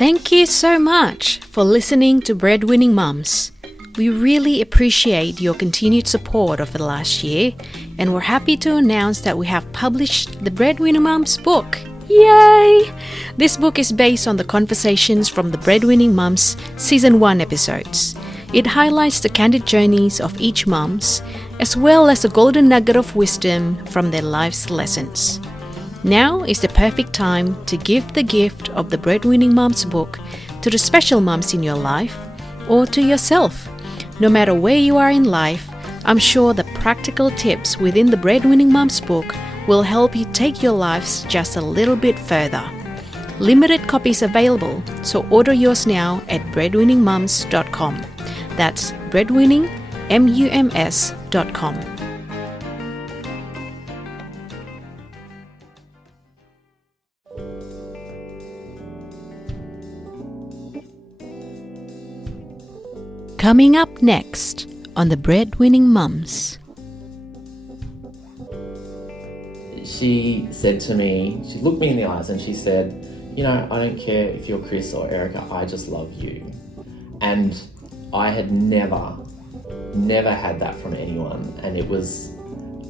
Thank you so much for listening to Breadwinning Mums. We really appreciate your continued support over the last year, and we're happy to announce that we have published the Breadwinning Mums book. Yay! This book is based on the conversations from the Breadwinning Mums Season 1 episodes. It highlights the candid journeys of each mums, as well as a golden nugget of wisdom from their life's lessons. Now is the perfect time to give the gift of the Breadwinning Mums book to the special mums in your life or to yourself. No matter where you are in life, I'm sure the practical tips within the Breadwinning Mums book will help you take your lives just a little bit further. Limited copies available, so order yours now at breadwinningmums.com. That's breadwinningmums.com. Coming up next on the Breadwinning Mums. She said to me, she looked me in the eyes and she said, I don't care if you're Chris or Erica, I just love you. And I had never had that from anyone. And it was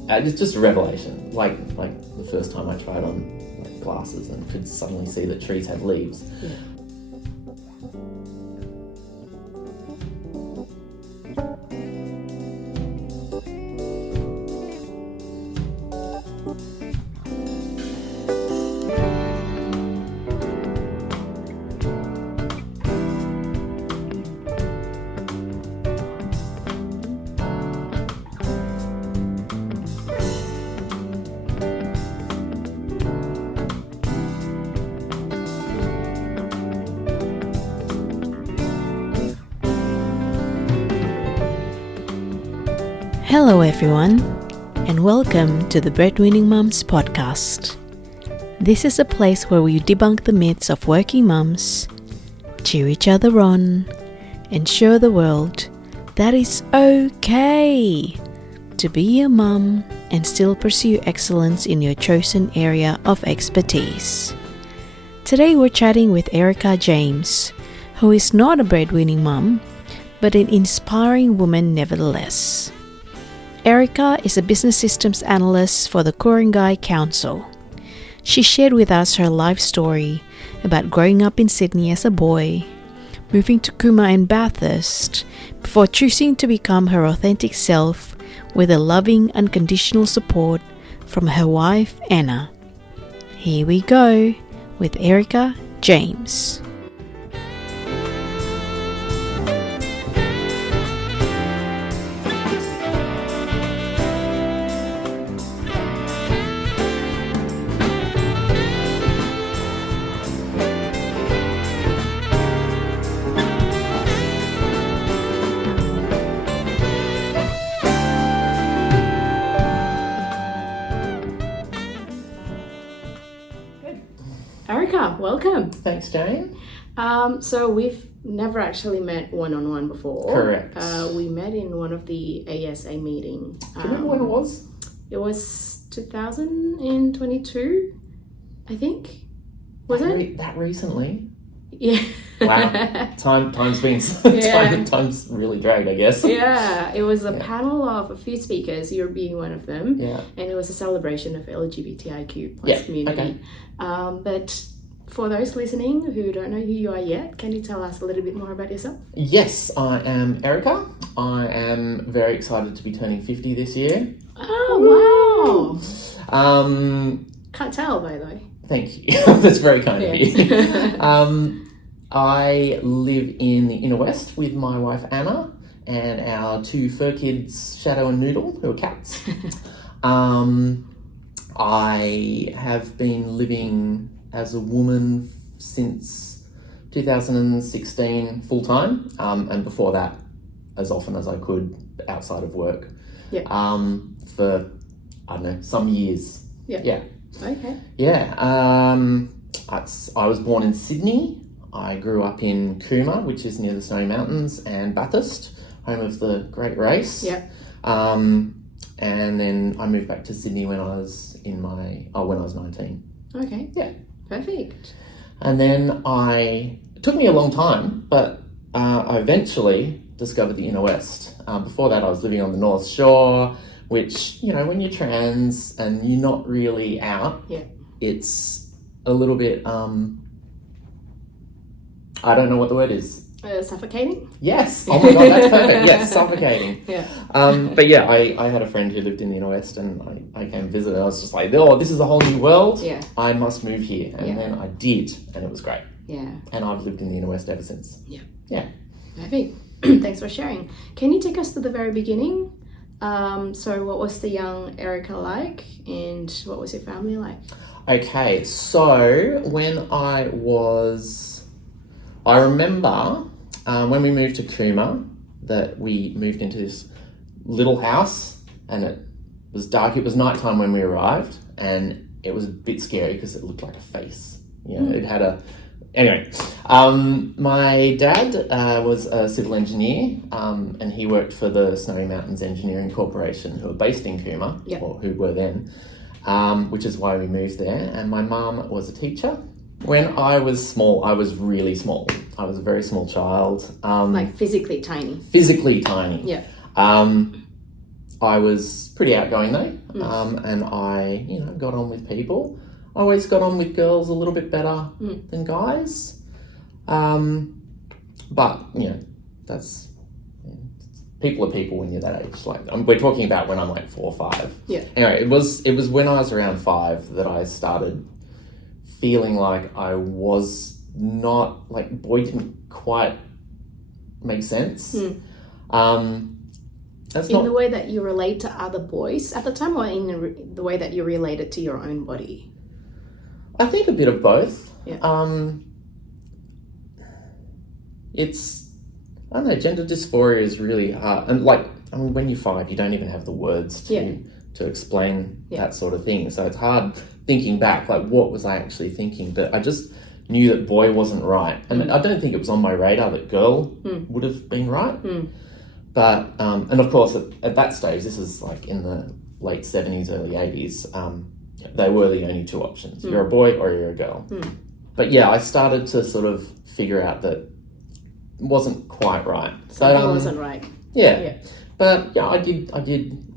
just a revelation. Like the first time I tried on glasses and could suddenly see that trees had leaves. Yeah. Hello everyone, and welcome to the Breadwinning Mums podcast. This is a place where we debunk the myths of working mums, cheer each other on, and show the world that it's okay to be a mum and still pursue excellence in your chosen area of expertise. Today we're chatting with Erica James, who is not a breadwinning mum, but an inspiring woman nevertheless. Erica is a Business Systems Analyst for the Ku-ring-gai Council. She shared with us her life story about growing up in Sydney as a boy, moving to Cooma and Bathurst, before choosing to become her authentic self with a loving, unconditional support from her wife, Anna. Here we go with Erica James. Erica, welcome. Thanks, Jane. So we've never actually met one-on-one before. Correct. We met in one of the ASA meetings. Do you remember when it was? It was 2022, I think. Was it? That recently? Yeah. Wow. Time's been time's really dragged, I guess. Yeah. It was a panel of a few speakers, you being one of them. Yeah. And it was a celebration of LGBTIQ plus community. Okay. But for those listening who don't know who you are yet, can you tell us a little bit more about yourself? Yes, I am Erica. I am very excited to be turning 50 this year. Oh, wow. Can't tell, by the way. Thank you. That's very kind of you. I live in the inner west with my wife Anna and our two fur kids, Shadow and Noodle, who are cats. I have been living as a woman since 2016 full-time, and before that as often as I could outside of work. Yeah. For, I don't know, some years. Yeah. Yeah. Okay. Yeah. I was born in Sydney. I grew up in Cooma, which is near the Snowy Mountains, and Bathurst, home of the Great Race. Yeah. And then I moved back to Sydney when I was 19. Okay. Yeah. Perfect. And then it took me a long time, but I eventually discovered the inner west. Before that, I was living on the North Shore, which, when you're trans and you're not really out, it's a little bit, I don't know what the word is. Suffocating? Yes. Oh my God, that's perfect. Yes, suffocating. Yeah. But yeah, I had a friend who lived in the inner west, and I came visit, and I was just like, oh, this is a whole new world. Yeah. I must move here. And then I did, and it was great. Yeah. And I've lived in the inner west ever since. Yeah. Yeah. Perfect. Thanks for sharing. Can you take us to the very beginning? So what was the young Erica like, and what was your family like? Okay, so when I remember when we moved to Cooma, that we moved into this little house, and it was dark. It was nighttime when we arrived, and it was a bit scary because it looked like a face. It had Anyway, my dad was a civil engineer, and he worked for the Snowy Mountains Engineering Corporation, who are based in Cooma, or who were then, which is why we moved there. And my mum was a teacher. When I was small, I was really small. I was a very small child. Like physically tiny? Physically tiny. Yeah. I was pretty outgoing though, and I, got on with people. I always got on with girls a little bit better than guys. But, that's... people are people when you're that age. Like, we're talking about when I'm like 4 or 5. Yeah. Anyway, it was when I was around 5 that I started feeling like I was not, like, boy didn't quite make sense. That's in the way that you relate to other boys at the time, or in the way that you related to your own body? I think a bit of both. Yeah. It's, I don't know, gender dysphoria is really hard. And when you're 5, you don't even have the words to explain that sort of thing. So it's hard thinking back, like, what was I actually thinking? But I just knew that boy wasn't right. And I don't think it was on my radar that girl would have been right. But, and of course, at that stage, this is like in the late 70s, early 80s, they were the only 2 options. You're a boy or you're a girl. But yeah, I started to sort of figure out that it wasn't quite right. Something wasn't right. Yeah. But yeah, I did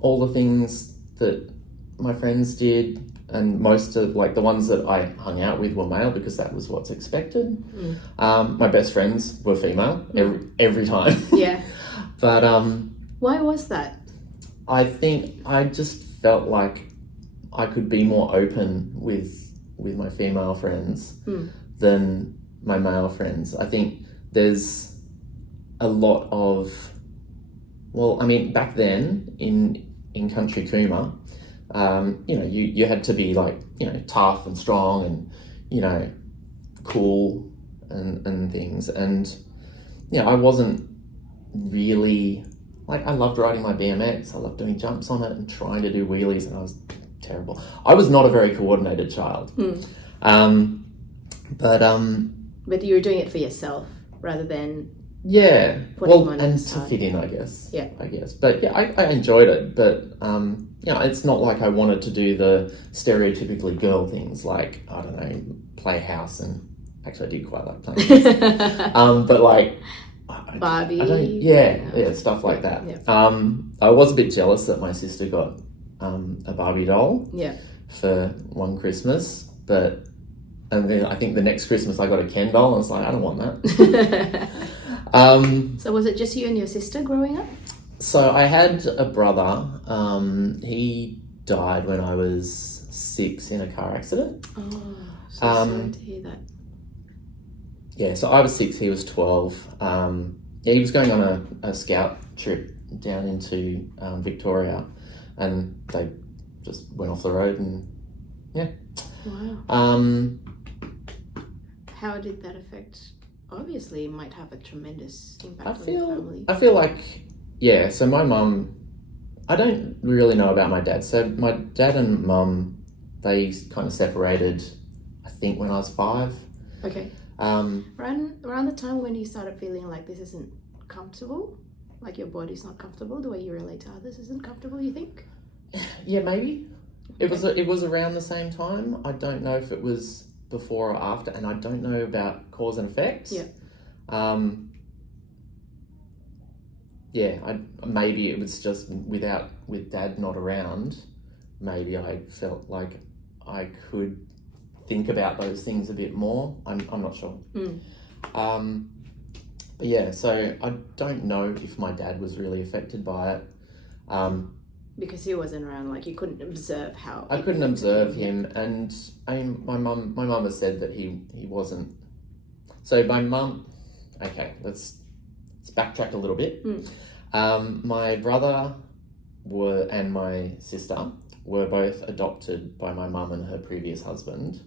all the things that my friends did, and most of the ones that I hung out with were male because that was what's expected. My best friends were female every time. Yeah. But why was that? I think I just felt like I could be more open with my female friends than my male friends. I think there's a lot of, back then in country Cooma, you had to be tough and strong and, cool and things. And, I wasn't really, I loved riding my BMX. I loved doing jumps on it and trying to do wheelies, and I was terrible. I was not a very coordinated child. But you were doing it for yourself rather than and to fit in, I guess. Yeah. I guess. But yeah, I enjoyed it. But it's not like I wanted to do the stereotypically girl things, like, I don't know, play house, and actually I did quite like playing house. But Barbie. Stuff like that. Yeah. I was a bit jealous that my sister got a Barbie doll for one Christmas, and then I think the next Christmas I got a Ken doll, and I was like, I don't want that. So was it just you and your sister growing up? So I had a brother. He died when I was 6 in a car accident. Oh, so sorry to hear that. Yeah, so I was 6, he was 12. He was going on a scout trip down into Victoria, and they just went off the road, and Wow. How did that affect? Obviously, it might have a tremendous impact on your family. I feel like, so my mum, I don't really know about my dad. So my dad and mum, they kind of separated, I think, when I was 5. Okay. Around the time when you started feeling like this isn't comfortable, like your body's not comfortable, the way you relate to others isn't comfortable, you think? Yeah, maybe. It was around the same time. I don't know if it was before or after, and I don't know about cause and effect. Yeah. Maybe it was just with Dad not around, maybe I felt like I could think about those things a bit more. I'm not sure. But yeah, so I don't know if my dad was really affected by it. Because he wasn't around, like you couldn't observe how. I couldn't observe him, and I mean, my mum has said that he wasn't. So my mum, okay, let's backtrack a little bit. My brother and my sister were both adopted by my mum and her previous husband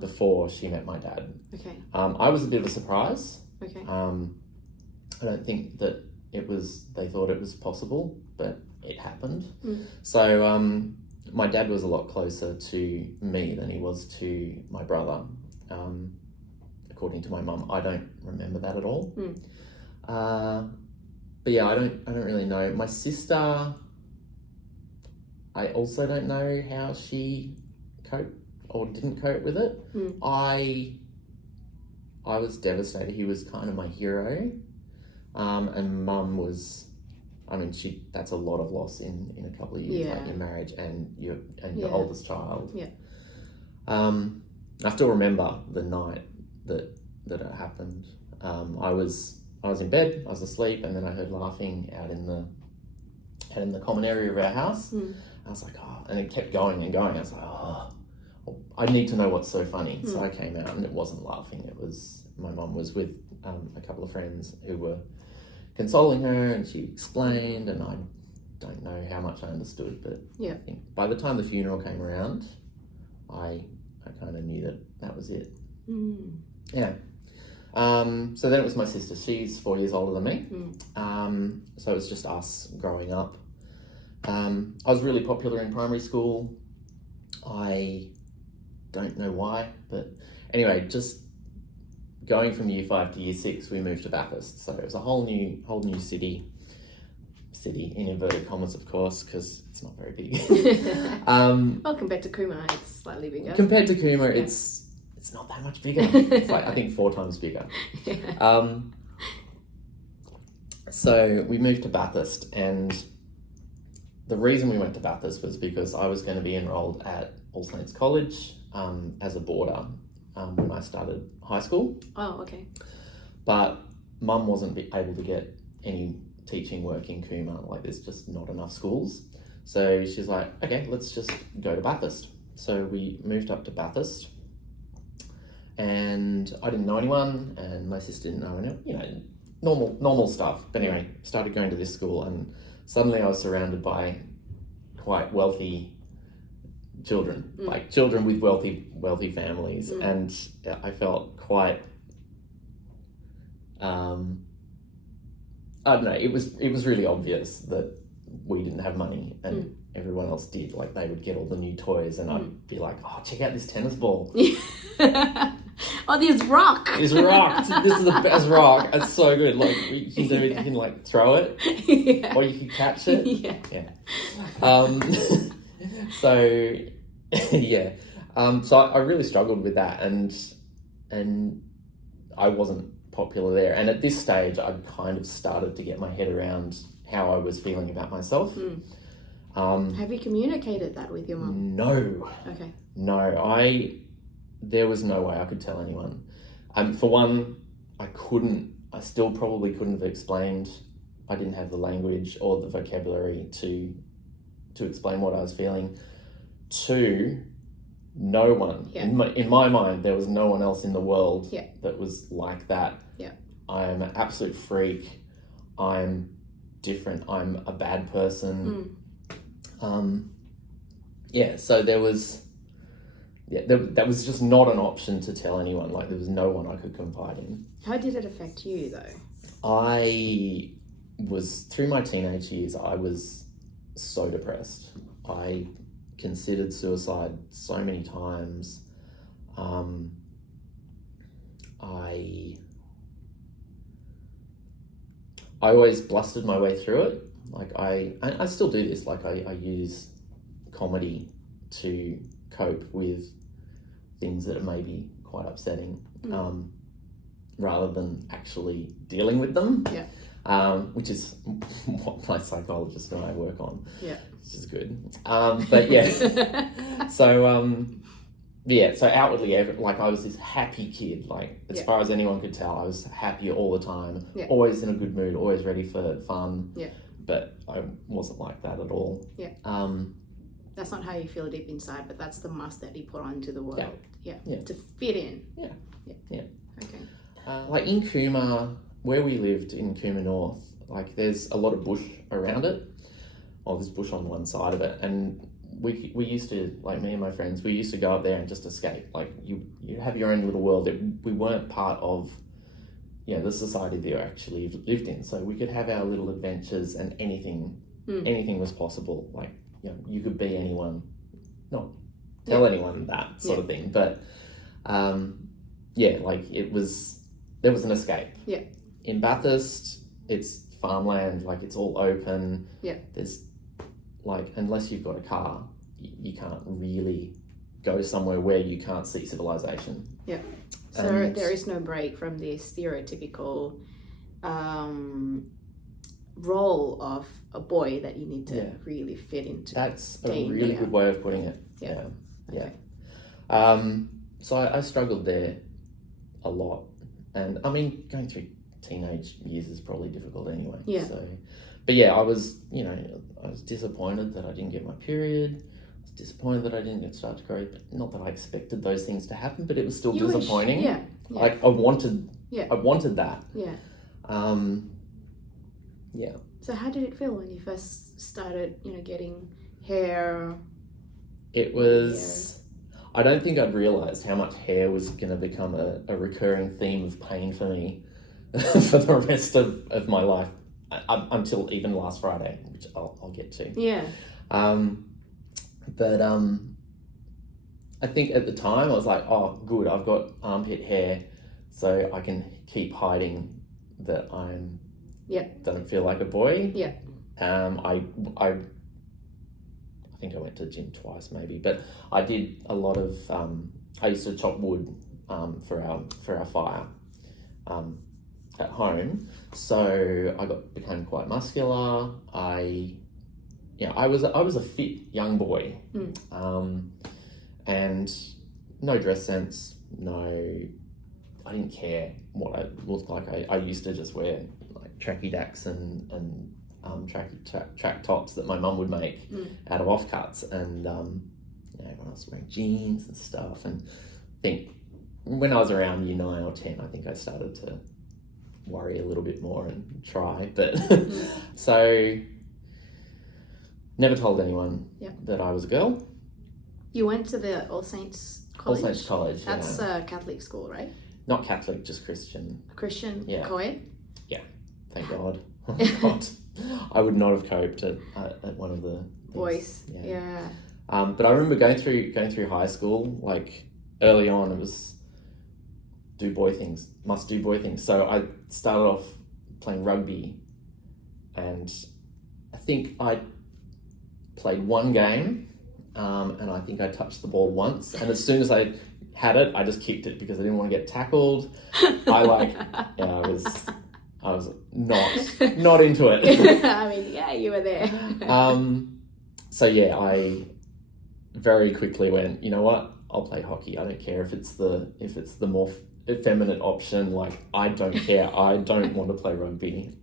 before she met my dad. Okay. I was a bit of a surprise. Okay. I don't think that they thought it was possible, but it happened. So my dad was a lot closer to me than he was to my brother, according to my mum. I don't remember that at all. But yeah, I don't really know. My sister, I also don't know how she coped or didn't cope with it. I was devastated. He was kind of my hero. And Mum was, I mean, that's a lot of loss in a couple of years, like your marriage and your oldest child. Yeah. I still remember the night that it happened. I was in bed, I was asleep, and then I heard laughing out in the common area of our house. I was like, oh, and it kept going and going. I was like, oh, I need to know what's so funny. So I came out, and it wasn't laughing. It was, my mum was with a couple of friends who were consoling her, and she explained, and I don't know how much I understood, but I think by the time the funeral came around, I kind of knew that was it. Yeah. So then it was my sister. She's 4 years older than me. So it was just us growing up. I was really popular in primary school. I don't know why, but anyway, just going from year 5 to year 6, we moved to Bathurst. So it was a whole new city in inverted commas, of course, because it's not very big. Well, compared to Cooma, it's slightly bigger. Compared to Cooma, it's not that much bigger. It's like, I think 4 times bigger. So we moved to Bathurst, and the reason we went to Bathurst was because I was going to be enrolled at All Saints College as a boarder when I started high school. Oh, okay. But Mum wasn't able to get any teaching work in Cooma. Like, there's just not enough schools. So she's like, okay, let's just go to Bathurst. So we moved up to Bathurst, and I didn't know anyone, and my sister didn't know anyone, normal stuff. But anyway, started going to this school, and suddenly I was surrounded by quite wealthy children, like children with wealthy families, and I felt quite, I don't know, it was really obvious that we didn't have money and everyone else did. Like, they would get all the new toys, and I'd be like, oh, check out this tennis ball. Oh, this rock. This rock. This is the best rock. It's so good. Like, you can like throw it, or you can catch it. So so I really struggled with that, and I wasn't popular there. And at this stage, I'd kind of started to get my head around how I was feeling about myself. Have you communicated that with your mum? No. Okay. No, there was no way I could tell anyone. For one, I still probably couldn't have explained. I didn't have the language or the vocabulary to explain what I was feeling. 2, no one. In my mind, there was no one else in the world that was like that. I am an absolute freak. I'm different. I'm a bad person. So there was... that was just not an option to tell anyone. Like, there was no one I could confide in. How did it affect you, though? Through my teenage years, I was so depressed. I considered suicide so many times. I always blustered my way through it. Like, I still do this. Like, I use comedy to cope with things that are maybe quite upsetting, rather than actually dealing with them. Yeah. Which is what my psychologist and I work on. Yeah. Which is good. But yeah. So outwardly, I was this happy kid. Like, as far as anyone could tell, I was happy all the time. Yeah. Always in a good mood, always ready for fun. Yeah. But I wasn't like that at all. Yeah. That's not how you feel deep inside, but that's the mask that you put onto the world. Yeah. To fit in. Yeah. Okay. Like in Cooma, where we lived in Cooma North, like there's a lot of bush around it. Or there's bush on one side of it, and we used to, like, me and my friends, we used to go up there and just escape. Like, you have your own little world. We weren't part of, the society that you actually lived in. So we could have our little adventures, and anything was possible. Like, you could be anyone, not tell anyone that sort of thing. But like there was an escape. Yeah. In Bathurst, it's farmland. Like, it's all open. Yeah. There's, like, unless you've got a car, you can't really go somewhere where you can't see civilization. Yeah. So there is no break from the stereotypical role of a boy that you need to really fit into. That's a really good way of putting it. Yeah. So I struggled there a lot. And I mean, going through teenage years is probably difficult anyway. Yeah. So, but yeah, I was disappointed that I didn't get my period. I was disappointed that I didn't start to grow. But not that I expected those things to happen, but it was still disappointing. Yeah. Like, I wanted that. Yeah. Yeah. So how did it feel when you first started, getting hair? It was... I don't think I'd realised how much hair was going to become a recurring theme of pain for me for the rest of my life, until even last Friday, which I'll get to. Yeah. But I think at the time I was like, oh, good, I've got armpit hair, so I can keep hiding that I'm... don't feel like a boy. Yeah. I think I went to the gym twice maybe, but I did a lot of, I used to chop wood for our fire at home. So I became quite muscular. I was a fit young boy. And no dress sense, I didn't care what I looked like. I used to just wear like tracky dacks and track tops that my mum would make out of offcuts, and everyone else wearing jeans and stuff. And I think when I was around year 9 or 10, I think I started to worry a little bit more and try. But so never told anyone that I was a girl. You went to the All Saints College? All Saints College. That's a Catholic school, right? Not Catholic, just Christian. Christian, co-ed? Yeah, thank God. Oh, God. I would not have coped at one of the boys. Yeah. But I remember going through high school, like early on, it was must do boy things. So I started off playing rugby, and I think I played one game, and I think I touched the ball once, and as soon as I had it, I just kicked it because I didn't want to get tackled. I was not into it. I mean, you were there. So yeah, I very quickly went, you know what? I'll play hockey. I don't care if it's the more effeminate option. Like, I don't care. I don't want to play rugby.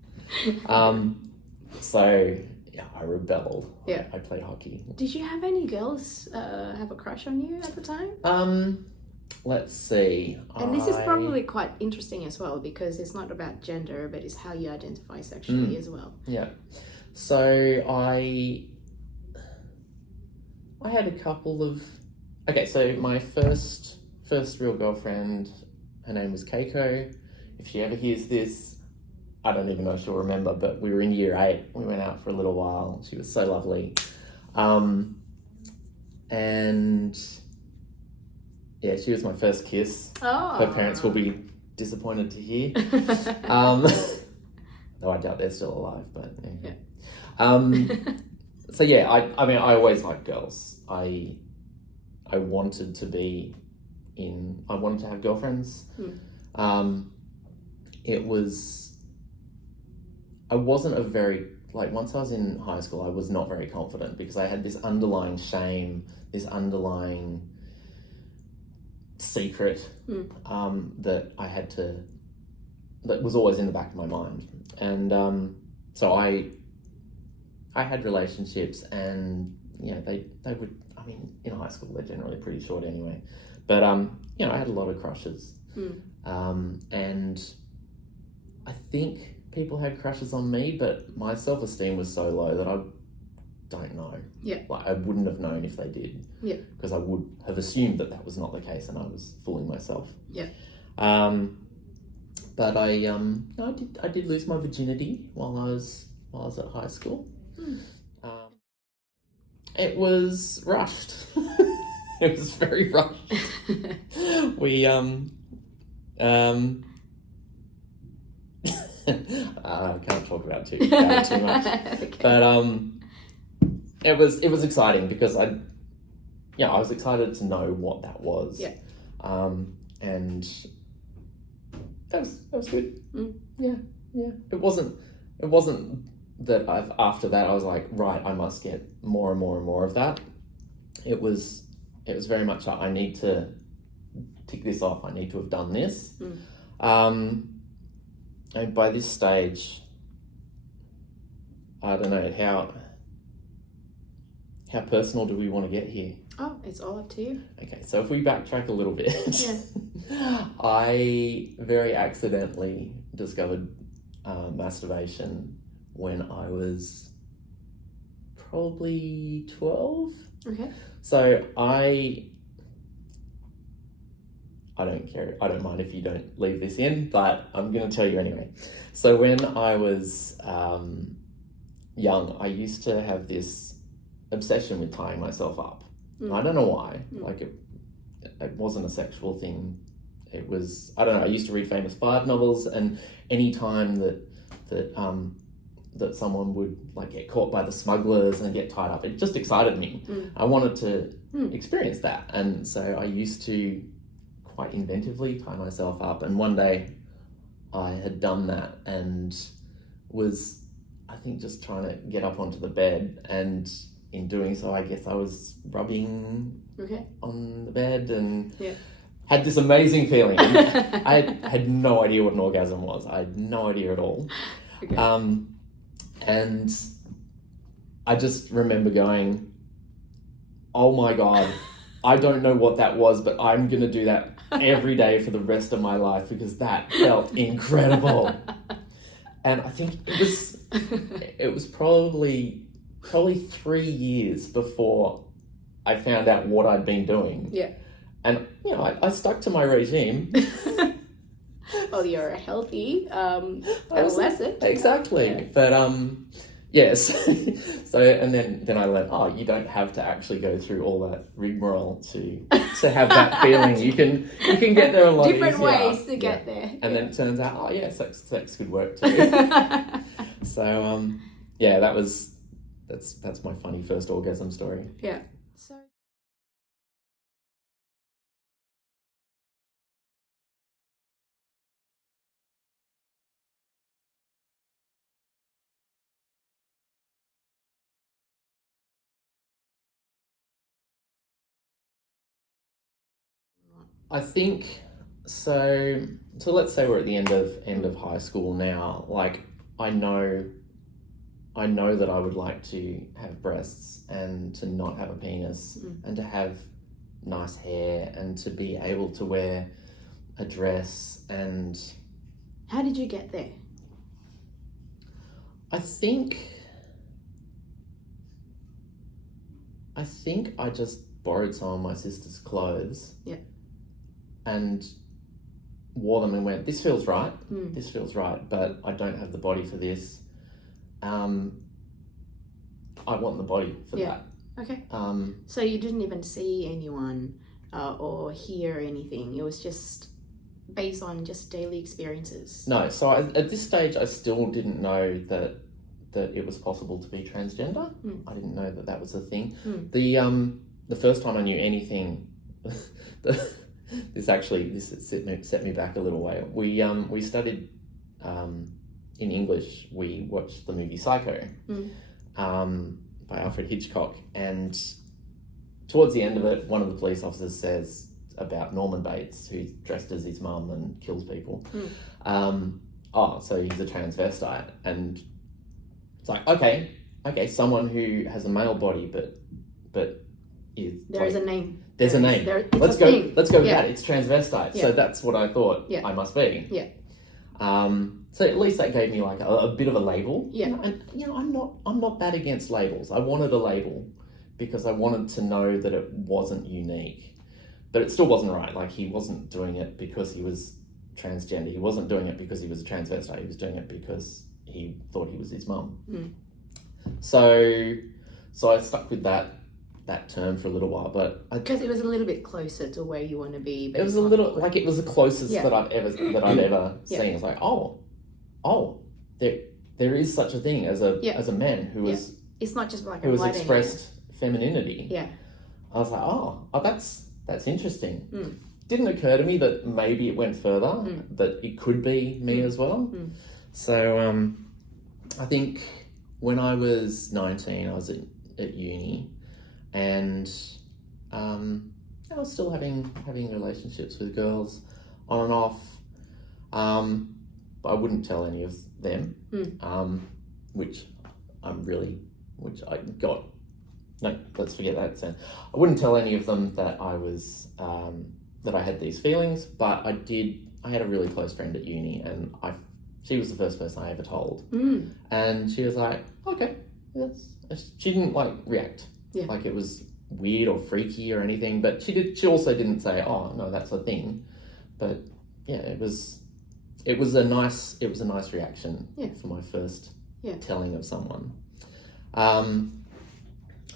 So yeah, I rebelled. Yeah. I played hockey. Did you have any girls have a crush on you at the time? Let's see. And this is probably quite interesting as well, because it's not about gender, but it's how you identify sexually as well. Yeah. So I had a couple of... Okay, so my first real girlfriend, her name was Keiko. If she ever hears this, I don't even know if she'll remember, but we were in year 8. We went out for a little while. She was so lovely. And... yeah, she was my first kiss. Oh. Her parents will be disappointed to hear. Though I doubt they're still alive, but yeah. So yeah, I mean, I always liked girls. I wanted to be I wanted to have girlfriends. I wasn't a very, once I was in high school, I was not very confident because I had this underlying shame, this underlying secret that I had to, that was always in the back of my mind. And so I had relationships, and they would, I mean, in high school they're generally pretty short anyway, but I had a lot of crushes. And I think people had crushes on me, but my self-esteem was so low that I don't know. I wouldn't have known if they did, because I would have assumed that was not the case and I was fooling myself. But I did lose my virginity while I was at high school. It was rushed. It was very rushed. We I can't talk about too much. Okay. But it was exciting because I was excited to know what that was. And that was good. It wasn't that after that I was like, right, I must get more and more and more of that. It was very much I need to tick this off. I need to have done this. And by this stage, I don't know, how personal do we want to get here? Oh, it's all up to you. Okay, so if we backtrack a little bit, I very accidentally discovered masturbation when I was probably 12. Okay. So I don't care. I don't mind if you don't leave this in, but I'm going to tell you anyway. So when I was young, I used to have this obsession with tying myself up. I don't know why. It wasn't a sexual thing. It was, I don't know, I used to read famous Bard novels, and any time that someone would get caught by the smugglers and get tied up, it just excited me. I wanted to experience that. And so I used to quite inventively tie myself up, and one day I had done that and was, I think, just trying to get up onto the bed, and in doing so I guess I was rubbing on the bed and had this amazing feeling. I had no idea what an orgasm was. I had no idea at all. And I just remember going, oh my God, I don't know what that was, but I'm going to do that every day for the rest of my life because that felt incredible. And I think it was probably 3 years before I found out what I'd been doing. And, I stuck to my regime. Well, you're a healthy adolescent. Exactly. But, yes. So, and then I learned, you don't have to actually go through all that rigmarole to have that feeling. You can get there a lot different easier. ways to get there. And then it turns out, sex could work too. So, that's my funny first orgasm story. Yeah. So I think so let's say we're at the end of high school now. I know that I would like to have breasts and to not have a penis and to have nice hair and to be able to wear a dress. And how did you get there? I think I just borrowed some of my sister's clothes and wore them and went, this feels right, but I don't have the body for this. I want the body for that. Okay. So you didn't even see anyone or hear anything. It was just based on just daily experiences. No. So at this stage, I still didn't know that it was possible to be transgender. I didn't know that was a thing. The first time I knew anything, this set me back a little way. We studied in English. We watched the movie Psycho by Alfred Hitchcock, and towards the end of it, one of the police officers says about Norman Bates, who's dressed as his mum and kills people. So he's a transvestite, and it's like, okay, someone who has a male body, but is there is a name. There's a name. Let's go with that. It's transvestite. So that's what I thought I must be. Yeah. So at least that gave me like a bit of a label. Yeah. And I'm not bad against labels. I wanted a label because I wanted to know that it wasn't unique. But it still wasn't right. Like, he wasn't doing it because he was transgender. He wasn't doing it because he was a transvestite. He was doing it because he thought he was his mum. So I stuck with that term for a little while, but because it was a little bit closer to where you want to be. But it was a little like it was the closest that I'd ever seen. It's like, there is such a thing as a man who was. It's not just black and white. Who has expressed femininity. Yeah. I was like, that's interesting. Didn't occur to me that maybe it went further, that it could be me as well. So I think when I was 19, I was at uni, and I was still having relationships with girls on and off. But I wouldn't tell any of them, which I got. No, let's forget that. I wouldn't tell any of them that I was that I had these feelings, but I did. I had a really close friend at uni, and she was the first person I ever told, and she was like, "Okay, yes." She didn't like react, like it was weird or freaky or anything, but she did. She also didn't say, "Oh no, that's a thing," but yeah, it was a nice reaction for my first telling of someone.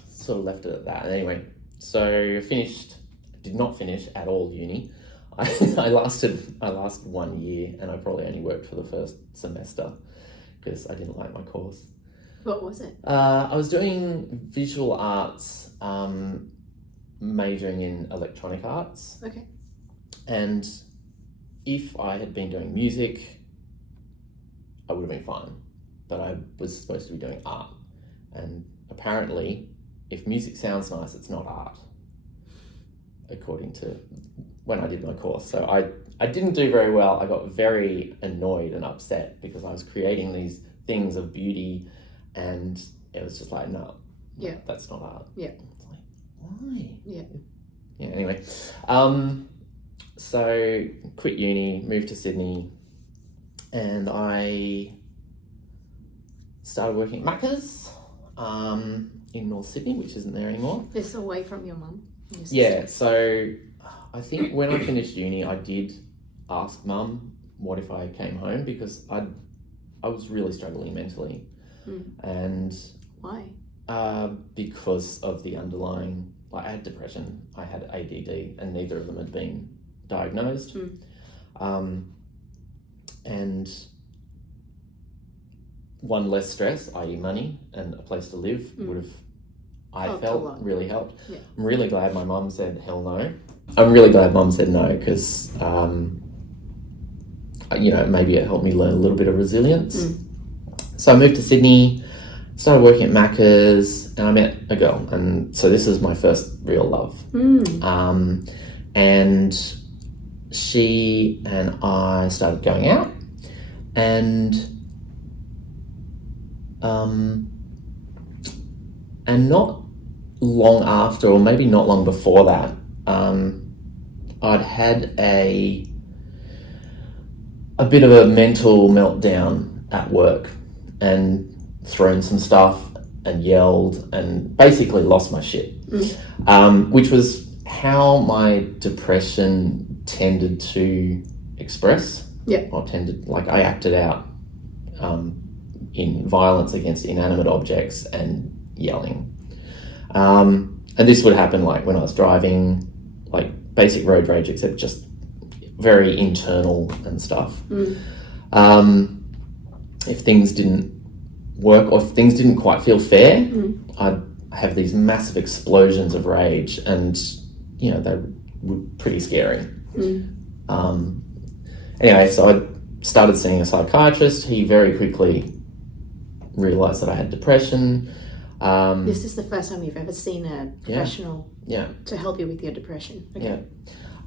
Sort of left it at that. Anyway, so did not finish at all uni. I lasted 1 year, and I probably only worked for the first semester because I didn't like my course. What was it? I was doing visual arts, majoring in electronic arts. Okay. And if I had been doing music, I would have been fine. But I was supposed to be doing art. And apparently, if music sounds nice, it's not art, according to when I did my course. So I didn't do very well. I got very annoyed and upset because I was creating these things of beauty, and it was just like, no, that's not art. Yeah. It's like, why? Yeah. Yeah, anyway. So quit uni, moved to Sydney, and I started working at Macca's in North Sydney, which isn't there anymore. This away from your mum? Yeah, so I think when I finished uni, I did ask Mum what if I came home, because I was really struggling mentally. And why? Because of the underlying, like, I had depression, I had ADD, and neither of them had been diagnosed. And one less stress, i.e. money and a place to live, would have, I felt, really helped. Yeah. I'm really glad my mum said hell no. I'm really glad Mum said no, because maybe it helped me learn a little bit of resilience. So I moved to Sydney, started working at Macca's, and I met a girl, and so this is my first real love. And she and I started going out, and not long after, or maybe not long before that, I'd had a bit of a mental meltdown at work, and thrown some stuff and yelled and basically lost my shit, which was how my depression tended to express. Or I acted out in violence against inanimate objects and yelling. And this would happen like when I was driving, like basic road rage, except just very internal and stuff. If things didn't work, or if things didn't quite feel fair, I'd have these massive explosions of rage, and they were pretty scary. Anyway, so I started seeing a psychiatrist. He very quickly realised that I had depression. This is the first time you've ever seen a professional to help you with your depression. Okay. Yeah.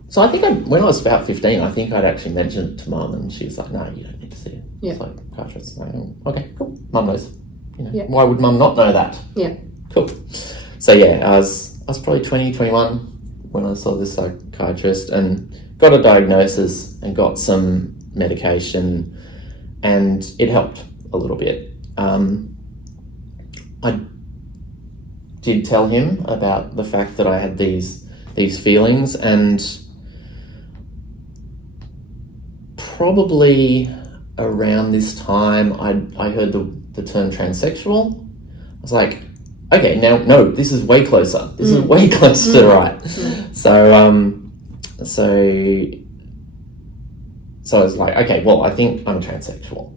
So I think when I was about 15, I think I'd actually mentioned it to Mum, and she was like, "No, you don't need to see a psychiatrist." Like, okay, cool. Mum knows. Why would Mum not know that? Yeah. Cool. So yeah, I was probably 20, 21 when I saw this psychiatrist and got a diagnosis and got some medication, and it helped a little bit. I did tell him about the fact that I had these feelings, and probably around this time I heard the term transsexual. I was like, okay, now no, this is way closer. This is way closer to the right. So I was like, okay, well, I think I'm transsexual.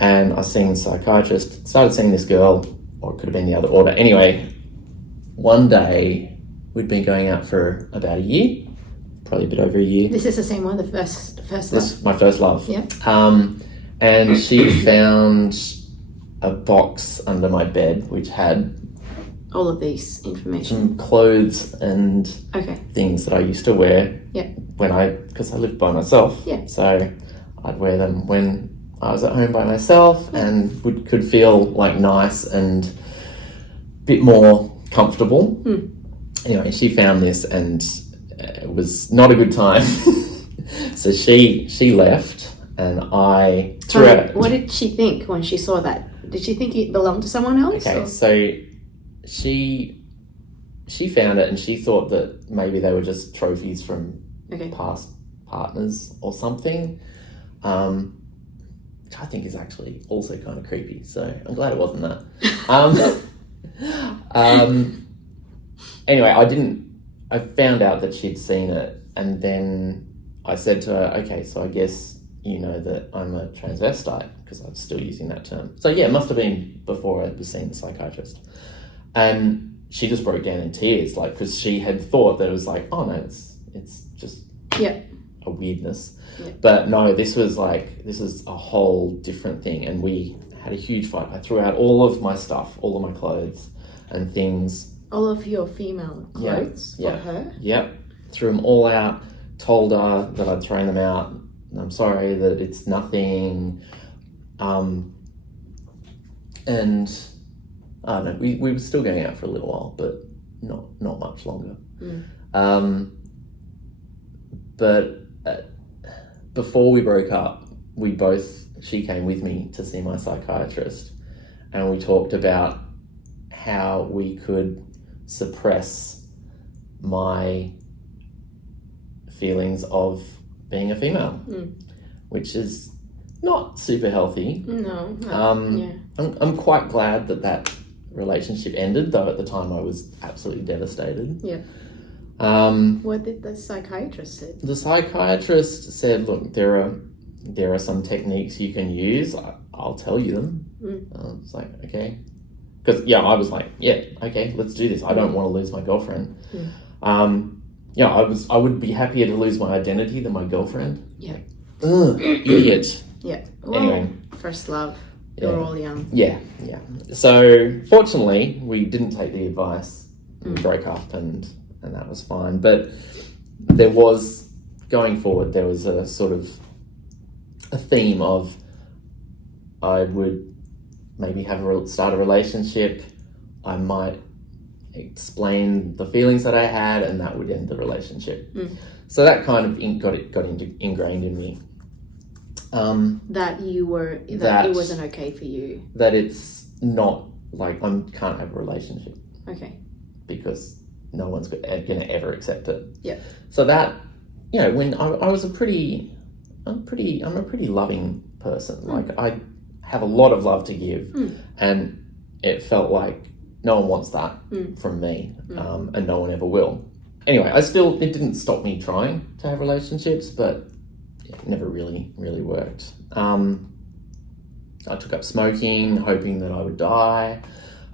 And I seen a psychiatrist, started seeing this girl, or it could have been the other order. Anyway, one day we'd been going out for about a year, probably a bit over a year. This is the same one, the first love? This is my first love. Yeah. And she found a box under my bed which had all of these information, some clothes and things that I used to wear because I lived by myself. Yeah. So I'd wear them when I was at home by myself and could feel like nice and a bit more comfortable. Anyway, she found this, and it was not a good time. So she left, and I threw out. What did she think when she saw that? Did she think it belonged to someone else? Okay, so she found it, and she thought that maybe they were just trophies from past partners or something, which I think is actually also kind of creepy. So I'm glad it wasn't that. Anyway, I found out that she'd seen it, and then I said to her, okay, so I guess you know that I'm a transvestite, because I was still using that term. So yeah, it must have been before I was seeing the psychiatrist. And she just broke down in tears, like, because she had thought that it was like, oh no, it's just a weirdness. Yeah. But no, this was a whole different thing, and we had a huge fight. I threw out all of my stuff, all of my clothes and things. All of your female clothes for her? Yep. Threw them all out, told her that I'd thrown them out. I'm sorry, that it's nothing. And I don't know, we were still going out for a little while, but not much longer. But before we broke up, she came with me to see my psychiatrist, and we talked about how we could suppress my feelings of being a female, which is not super healthy. No. I'm quite glad that relationship ended, though at the time I was absolutely devastated. Yeah. What did the psychiatrist say? The psychiatrist said, look, there are some techniques you can use. I'll tell you them. It's like, okay. Because, I was like, yeah, okay, let's do this. I don't want to lose my girlfriend. I would be happier to lose my identity than my girlfriend. Yeah. Ugh, idiot. Yeah. Well, anyway. First love. You're all young. Yeah. So, fortunately, we didn't take the advice. We broke up, and that was fine. But there was, going forward, there was a sort of a theme of I would maybe start a relationship. I might explain the feelings that I had, and that would end the relationship. So that kind of got ingrained in me. That it wasn't okay for you. That it's not like I can't have a relationship. Okay. Because no one's going to ever accept it. Yeah. So that, when I was I'm a pretty loving person. Like I have a lot of love to give, and it felt like no one wants that from me, and no one ever will. Anyway, it didn't stop me trying to have relationships, but it never really worked. I took up smoking, hoping that I would die.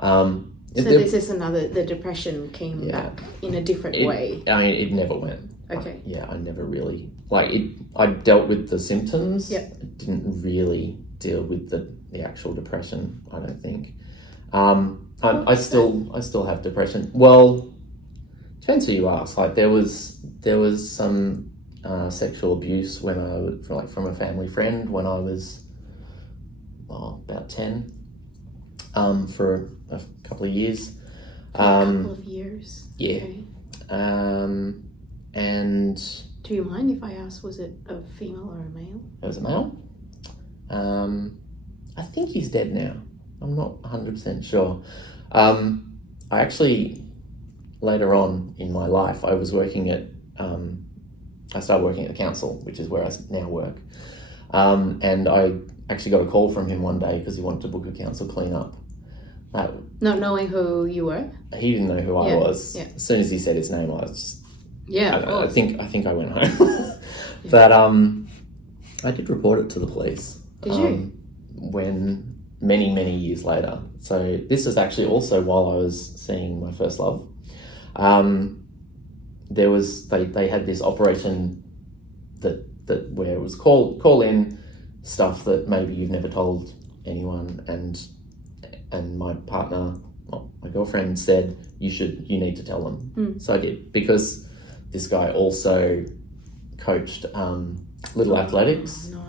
The depression came back in a different way. I mean, it never went. Okay. I never really like it. I dealt with the symptoms. Yeah. Didn't really deal with the actual depression. I don't think. I still have depression. Well, depends who you ask. Like there was some sexual abuse when I was from a family friend when I was about 10. For a couple of years. A couple of years. Yeah. Okay. And do you mind if I ask, was it a female or a male? it was a male. I think he's dead now. I'm not 100% sure. I actually, later on in my life, I was working at, I started working at the council, which is where I now work. And I actually got a call from him one day because he wanted to book a council clean-up. Not knowing who you were? He didn't know who I was. Yeah. As soon as he said his name, I was just... Yeah, I think I went home. But I did report it to the police. Did you? When many years later. So this is actually also while I was seeing my first love. There was they had this operation that where it was call in stuff that maybe you've never told anyone, and my partner, my girlfriend said you need to tell them. So I did, because this guy also coached little athletics. No.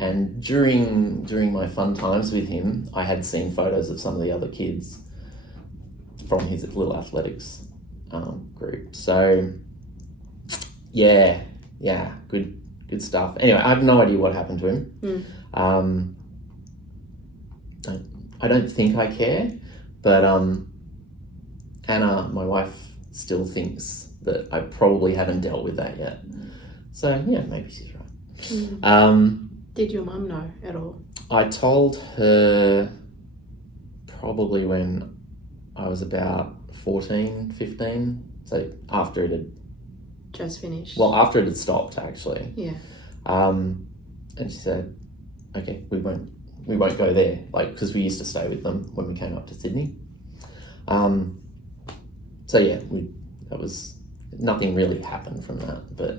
And during my fun times with him, I had seen photos of some of the other kids from his little athletics group. So yeah, good stuff. Anyway, I have no idea what happened to him. I don't think I care, but Anna, my wife, still thinks that I probably haven't dealt with that yet. So yeah, maybe she's right. Did your mum know at all? I told her probably when I was about 14, 15. So after it had... Just finished? Well, after it had stopped, actually. Yeah. And she said, okay, we won't go there, because we used to stay with them when we came up to Sydney. So yeah, that was... Nothing really happened from that, but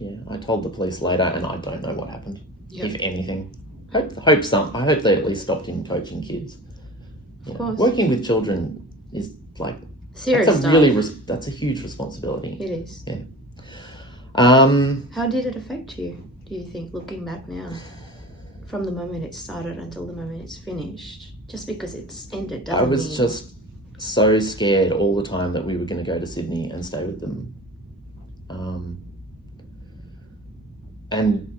yeah, I told the police later, and I don't know what happened. Yep. If anything. I hope they at least stopped him coaching kids. Of course. Working with children is serious that's a huge responsibility. It is. Yeah. How did it affect you, do you think, looking back now? From the moment it started until the moment it's finished? Just because it's ended doesn't mean... I was just so scared all the time that we were going to go to Sydney and stay with them. And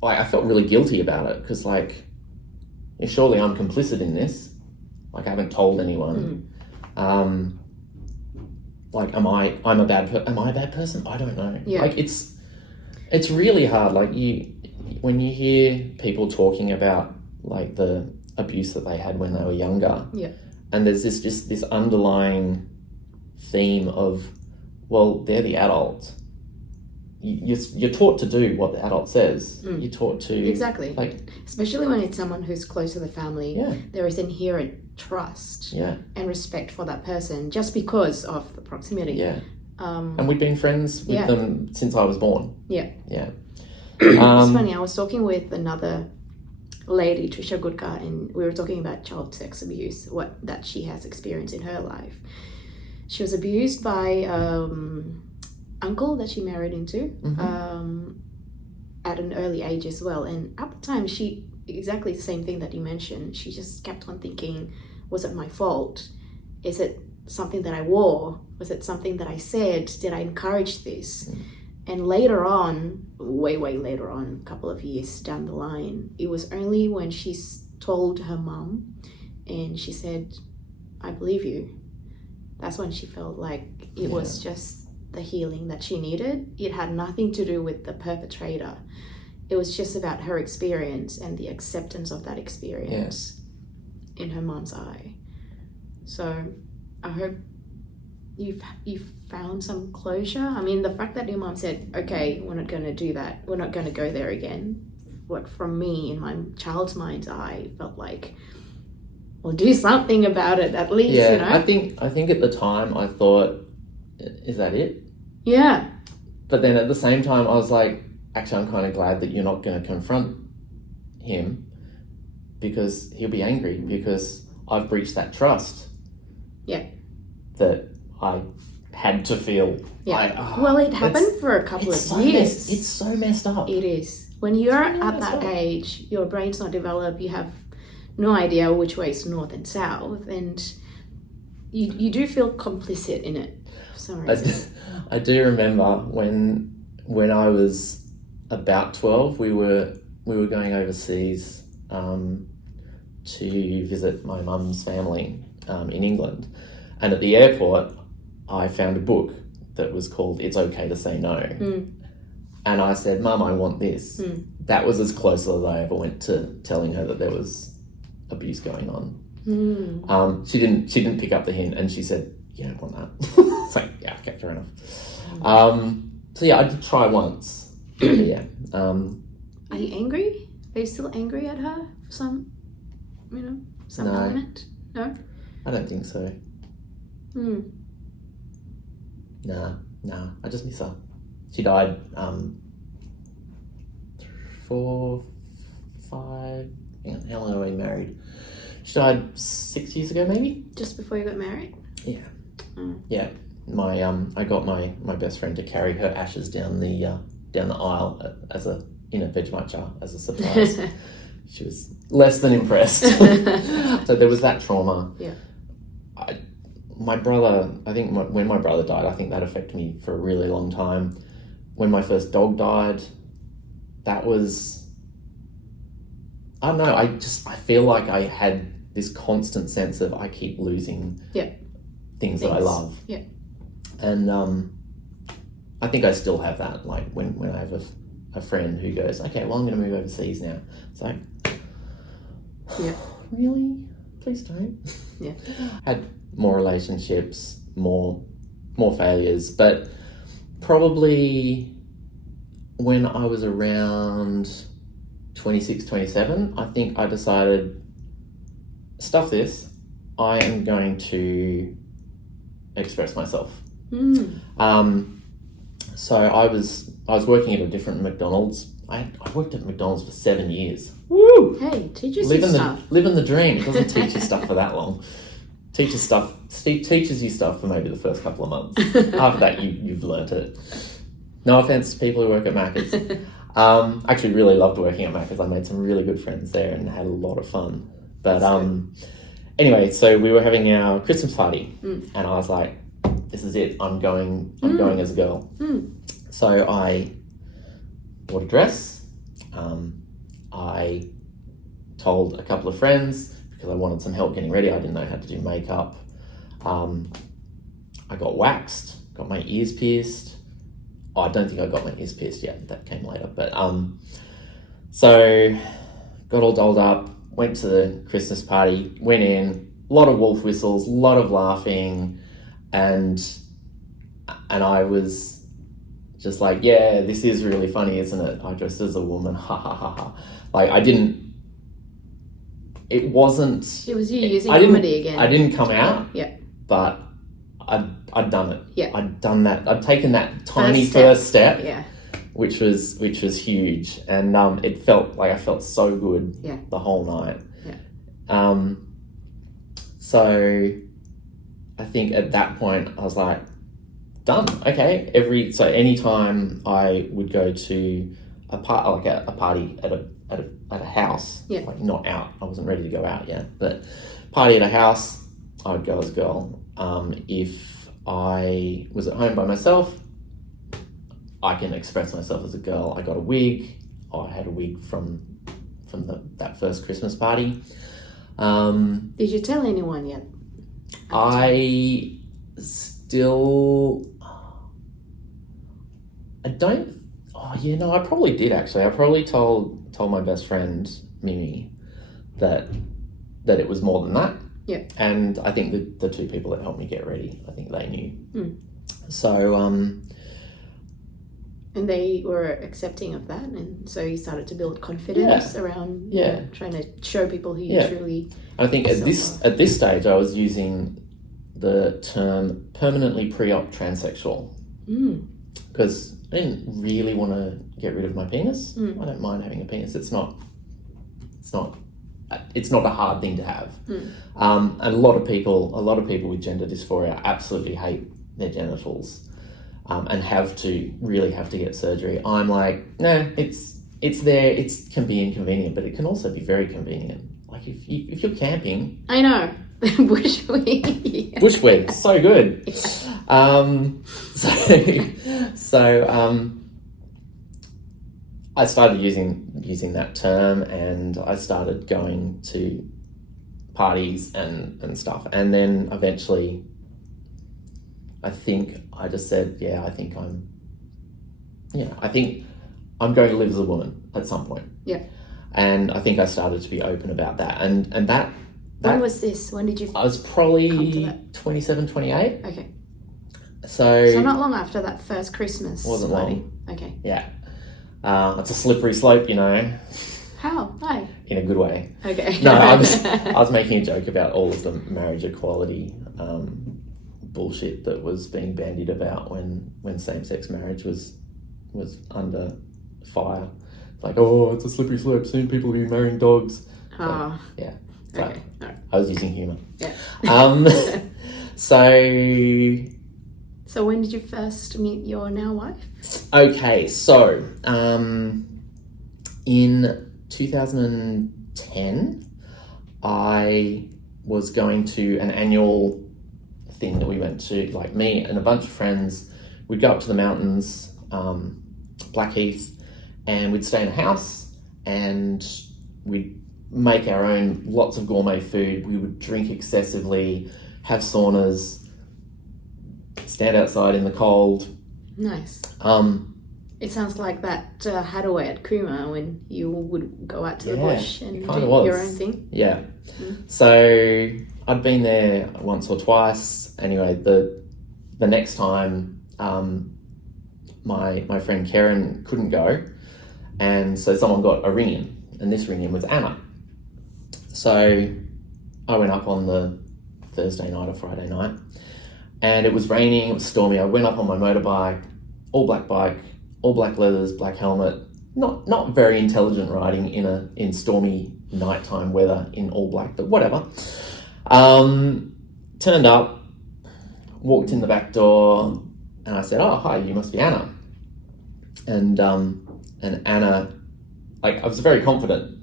I felt really guilty about it, because surely I'm complicit in this. I haven't told anyone. Am I a bad person? I don't know. Yeah. It's really hard. When you hear people talking about the abuse that they had when they were younger. Yeah. And there's this underlying theme of, well, they're the adult. You're taught to do what the adult says. You're taught to... Exactly. Especially when it's someone who's close to the family. Yeah. There is inherent trust and respect for that person just because of the proximity. Yeah. And we've been friends with them since I was born. Yeah. Yeah. It's funny, I was talking with another lady, Trisha Goodka, and we were talking about child sex abuse, that she has experienced in her life. She was abused by uncle that she married into at an early age as well. And at the time, she exactly the same thing that you mentioned. She just kept on thinking, was it my fault? Is it something that I wore? Was it something that I said? Did I encourage this? And later on, way later on, a couple of years down the line, it was only when she told her mum and she said, I believe you. That's when she felt like it was just the healing that she needed. It had nothing to do with the perpetrator. It was just about her experience and the acceptance of that experience in her mum's eye. So I hope you've found some closure. I mean, the fact that your mum said, okay, we're not going to do that, we're not going to go there again, from me, in my child's mind's eye, felt like, well, do something about it at least, I think at the time I thought, is that it? Yeah. But then at the same time, I was like, actually, I'm kind of glad that you're not going to confront him, because he'll be angry because I've breached that trust. Yeah. That I had to feel. Yeah. Well, it happened for a couple of years. It's so messed up. It is. When you're at that age, your brain's not developed, you have no idea which way is north and south, and you do feel complicit in it for some reason. I do remember when I was about 12, we were going overseas to visit my mum's family in England, and at the airport I found a book that was called It's Okay to Say No. And I said, Mum, I want this. That was as close as I ever went to telling her that there was abuse going on. She didn't pick up the hint, and she said, you don't want that. It's like, yeah, okay, fair enough. So yeah, I did try once. Yeah. Are you angry? Are you still angry at her for some element? No? I don't think so. Nah, I just miss her. She died 4, 5, how long are we married? She died 6 years ago, maybe? Just before you got married? Yeah. Yeah. I got my best friend to carry her ashes down the aisle as a Vegemite jar as a surprise. She was less than impressed. So there was that trauma. Yeah. My brother, I think when my brother died, I think that affected me for a really long time. When my first dog died, that was, I don't know, I feel like I had this constant sense of I keep losing things that I love. Yeah. And I think I still have that, like when I have a friend who goes, okay, well, I'm going to move overseas now. It's like, really? Please don't. Yeah. Had more relationships, more failures, but probably when I was around 26, 27, I think I decided, stuff this, I am going to express myself. So I was working at a different McDonald's. I worked at McDonald's for 7 years. Woo! Hey, teach you some stuff. Living the dream. It doesn't teach you stuff for that long. Teaches you stuff for maybe the first couple of months. After that, you've learnt it. No offense to people who work at Macca's. Actually really loved working at Macca's. I made some really good friends there and had a lot of fun. But anyway, so we were having our Christmas party, and I was like, this is it. I'm going as a girl. So I bought a dress. I told a couple of friends because I wanted some help getting ready. I didn't know how to do makeup. I got waxed, got my ears pierced. Oh, I don't think I got my ears pierced yet. That came later. But so got all dolled up, went to the Christmas party, went in, a lot of wolf whistles, a lot of laughing, and I was just like, yeah, this is really funny, isn't it? I dressed as a woman, ha ha ha ha. Like it wasn't... It was you using comedy again. I didn't come out, but I'd done it. Yeah. I'd done that. I'd taken that tiny first step, yeah, which was huge, and it felt like I felt so good the whole night. Yeah. So I think at that point I was like, done. Okay. Anytime I would go to a party at a house, like not out. I wasn't ready to go out yet, but party at a house, I would go as a girl. If I was at home by myself, I can express myself as a girl. I got a wig. I had a wig from that first Christmas party. Did you tell anyone yet? I probably did actually. I probably told my best friend Mimi that it was more than that. Yeah. And I think the two people that helped me get ready, I think they knew. So and they were accepting of that, and so you started to build confidence around trying to show people who you truly. I think at this stage I was using the term permanently pre-op transsexual. because I didn't really want to get rid of my penis. I don't mind having a penis. It's not a hard thing to have. And a lot of people with gender dysphoria absolutely hate their genitals, and have to get surgery. I'm like, no, it's there. It can be inconvenient, but it can also be very convenient. Like if you're camping, I know. Bushweed. Bushweed, so good. So I started using that term, and I started going to parties and stuff, and then eventually, I think I just said, I think I'm going to live as a woman at some point. Yeah. And I think I started to be open about that, and that. When was this? When did you? I was probably 27, 28. Okay. So not long after that first Christmas. Wasn't party. long. Okay. Yeah. It's a slippery slope, you know. How? Why? In a good way. Okay. No, I was making a joke about all of the marriage equality bullshit that was being bandied about when same-sex marriage was under fire. Like, oh, it's a slippery slope. Soon people will be marrying dogs. Oh. Yeah. So, okay. All right. I was using humour. Yeah. So when did you first meet your now wife? Okay, so in 2010, I was going to an annual thing that we went to, like me and a bunch of friends. We'd go up to the mountains, Blackheath, and we'd stay in a house, and we'd make our own lots of gourmet food. We would drink excessively, have saunas, stand outside in the cold. Nice. It sounds like that hideaway at Cooma when you would go out to the bush and do your own thing. Yeah. So I'd been there once or twice. Anyway, the next time, my friend Karen couldn't go, and so someone got a ring-in, and this ring-in was Anna. So I went up on the Thursday night or Friday night, and it was raining, it was stormy. I went up on my motorbike, all black bike, all black leathers, black helmet, not very intelligent riding in stormy nighttime weather in all black, but whatever. Turned up, walked in the back door, and I said, "Oh, hi, you must be Anna." And Anna, like, I was very confident.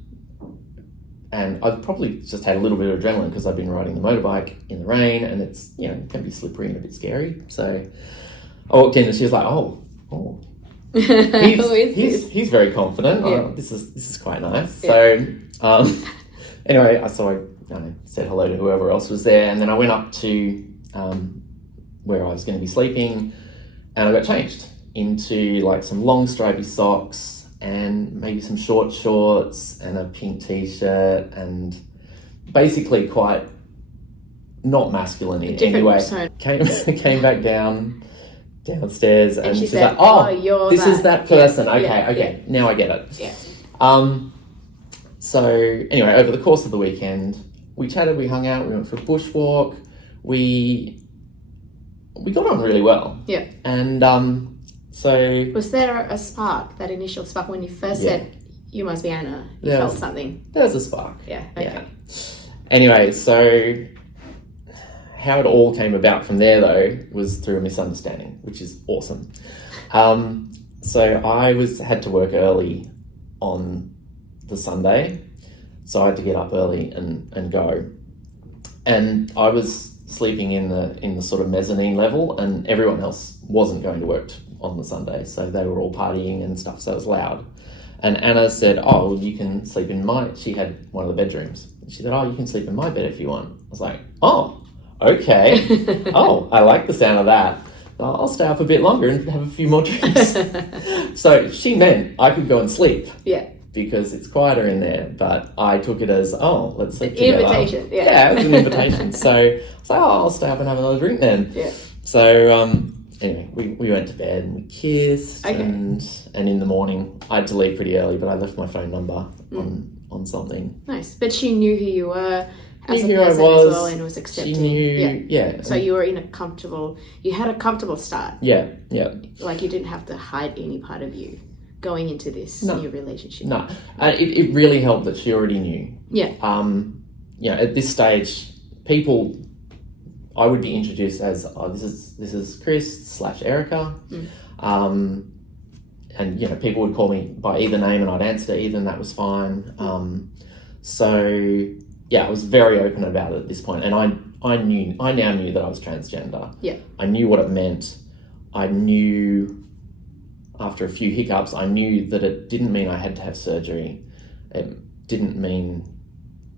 And I've probably just had a little bit of adrenaline because I've been riding the motorbike in the rain, and it's, it can be slippery and a bit scary. So I walked in and she was like, oh, he's very confident. Yeah. Oh, this is quite nice. Yeah. So anyway, I said hello to whoever else was there, and then I went up to where I was going to be sleeping, and I got changed into like some long stripy socks and maybe some short shorts and a pink t-shirt, and basically quite not masculine in any way. Came back downstairs, and she's said, like, "Oh, this is that person." Yeah, okay, now I get it. Yeah. So anyway, over the course of the weekend, we chatted, we hung out, we went for a bushwalk, we got on really well. Yeah. And so was there a spark, that initial spark when you first said, "You must be Anna"? You felt something. There was a spark. Yeah. Okay. Yeah. Anyway, so how it all came about from there, though, was through a misunderstanding, which is awesome. So I had to work early on the Sunday, so I had to get up early and go. And I was sleeping in the sort of mezzanine level, and everyone else wasn't going to work on the Sunday, so they were all partying and stuff, so it was loud. And Anna said, "Oh, well, you can sleep in she had one of the bedrooms. She said, "Oh, you can sleep in my bed if you want." I was like, "Oh, okay." "Oh, I like the sound of that. I'll stay up a bit longer and have a few more drinks." So she meant I could go and sleep. Yeah. Because it's quieter in there, but I took it as, let's sleep together. Invitation, yeah. Yeah, it was an invitation. So I was like, I'll stay up and have another drink then. Yeah. So anyway, we went to bed and we kissed, okay. and in the morning I had to leave pretty early, but I left my phone number on something. Nice. But she knew who you were, as a Knew who I person was. as well, and was accepting. She knew, yeah. So you were you had a comfortable start. Yeah. Like you didn't have to hide any part of you going into this new relationship. No, it really helped that she already knew. Yeah. At this stage, I would be introduced as this is Chris / Erica, and people would call me by either name, and I'd answer to either, and that was fine. I was very open about it at this point, and I now knew that I was transgender. Yeah. I knew what it meant. I knew after a few hiccups, I knew that it didn't mean I had to have surgery. It didn't mean,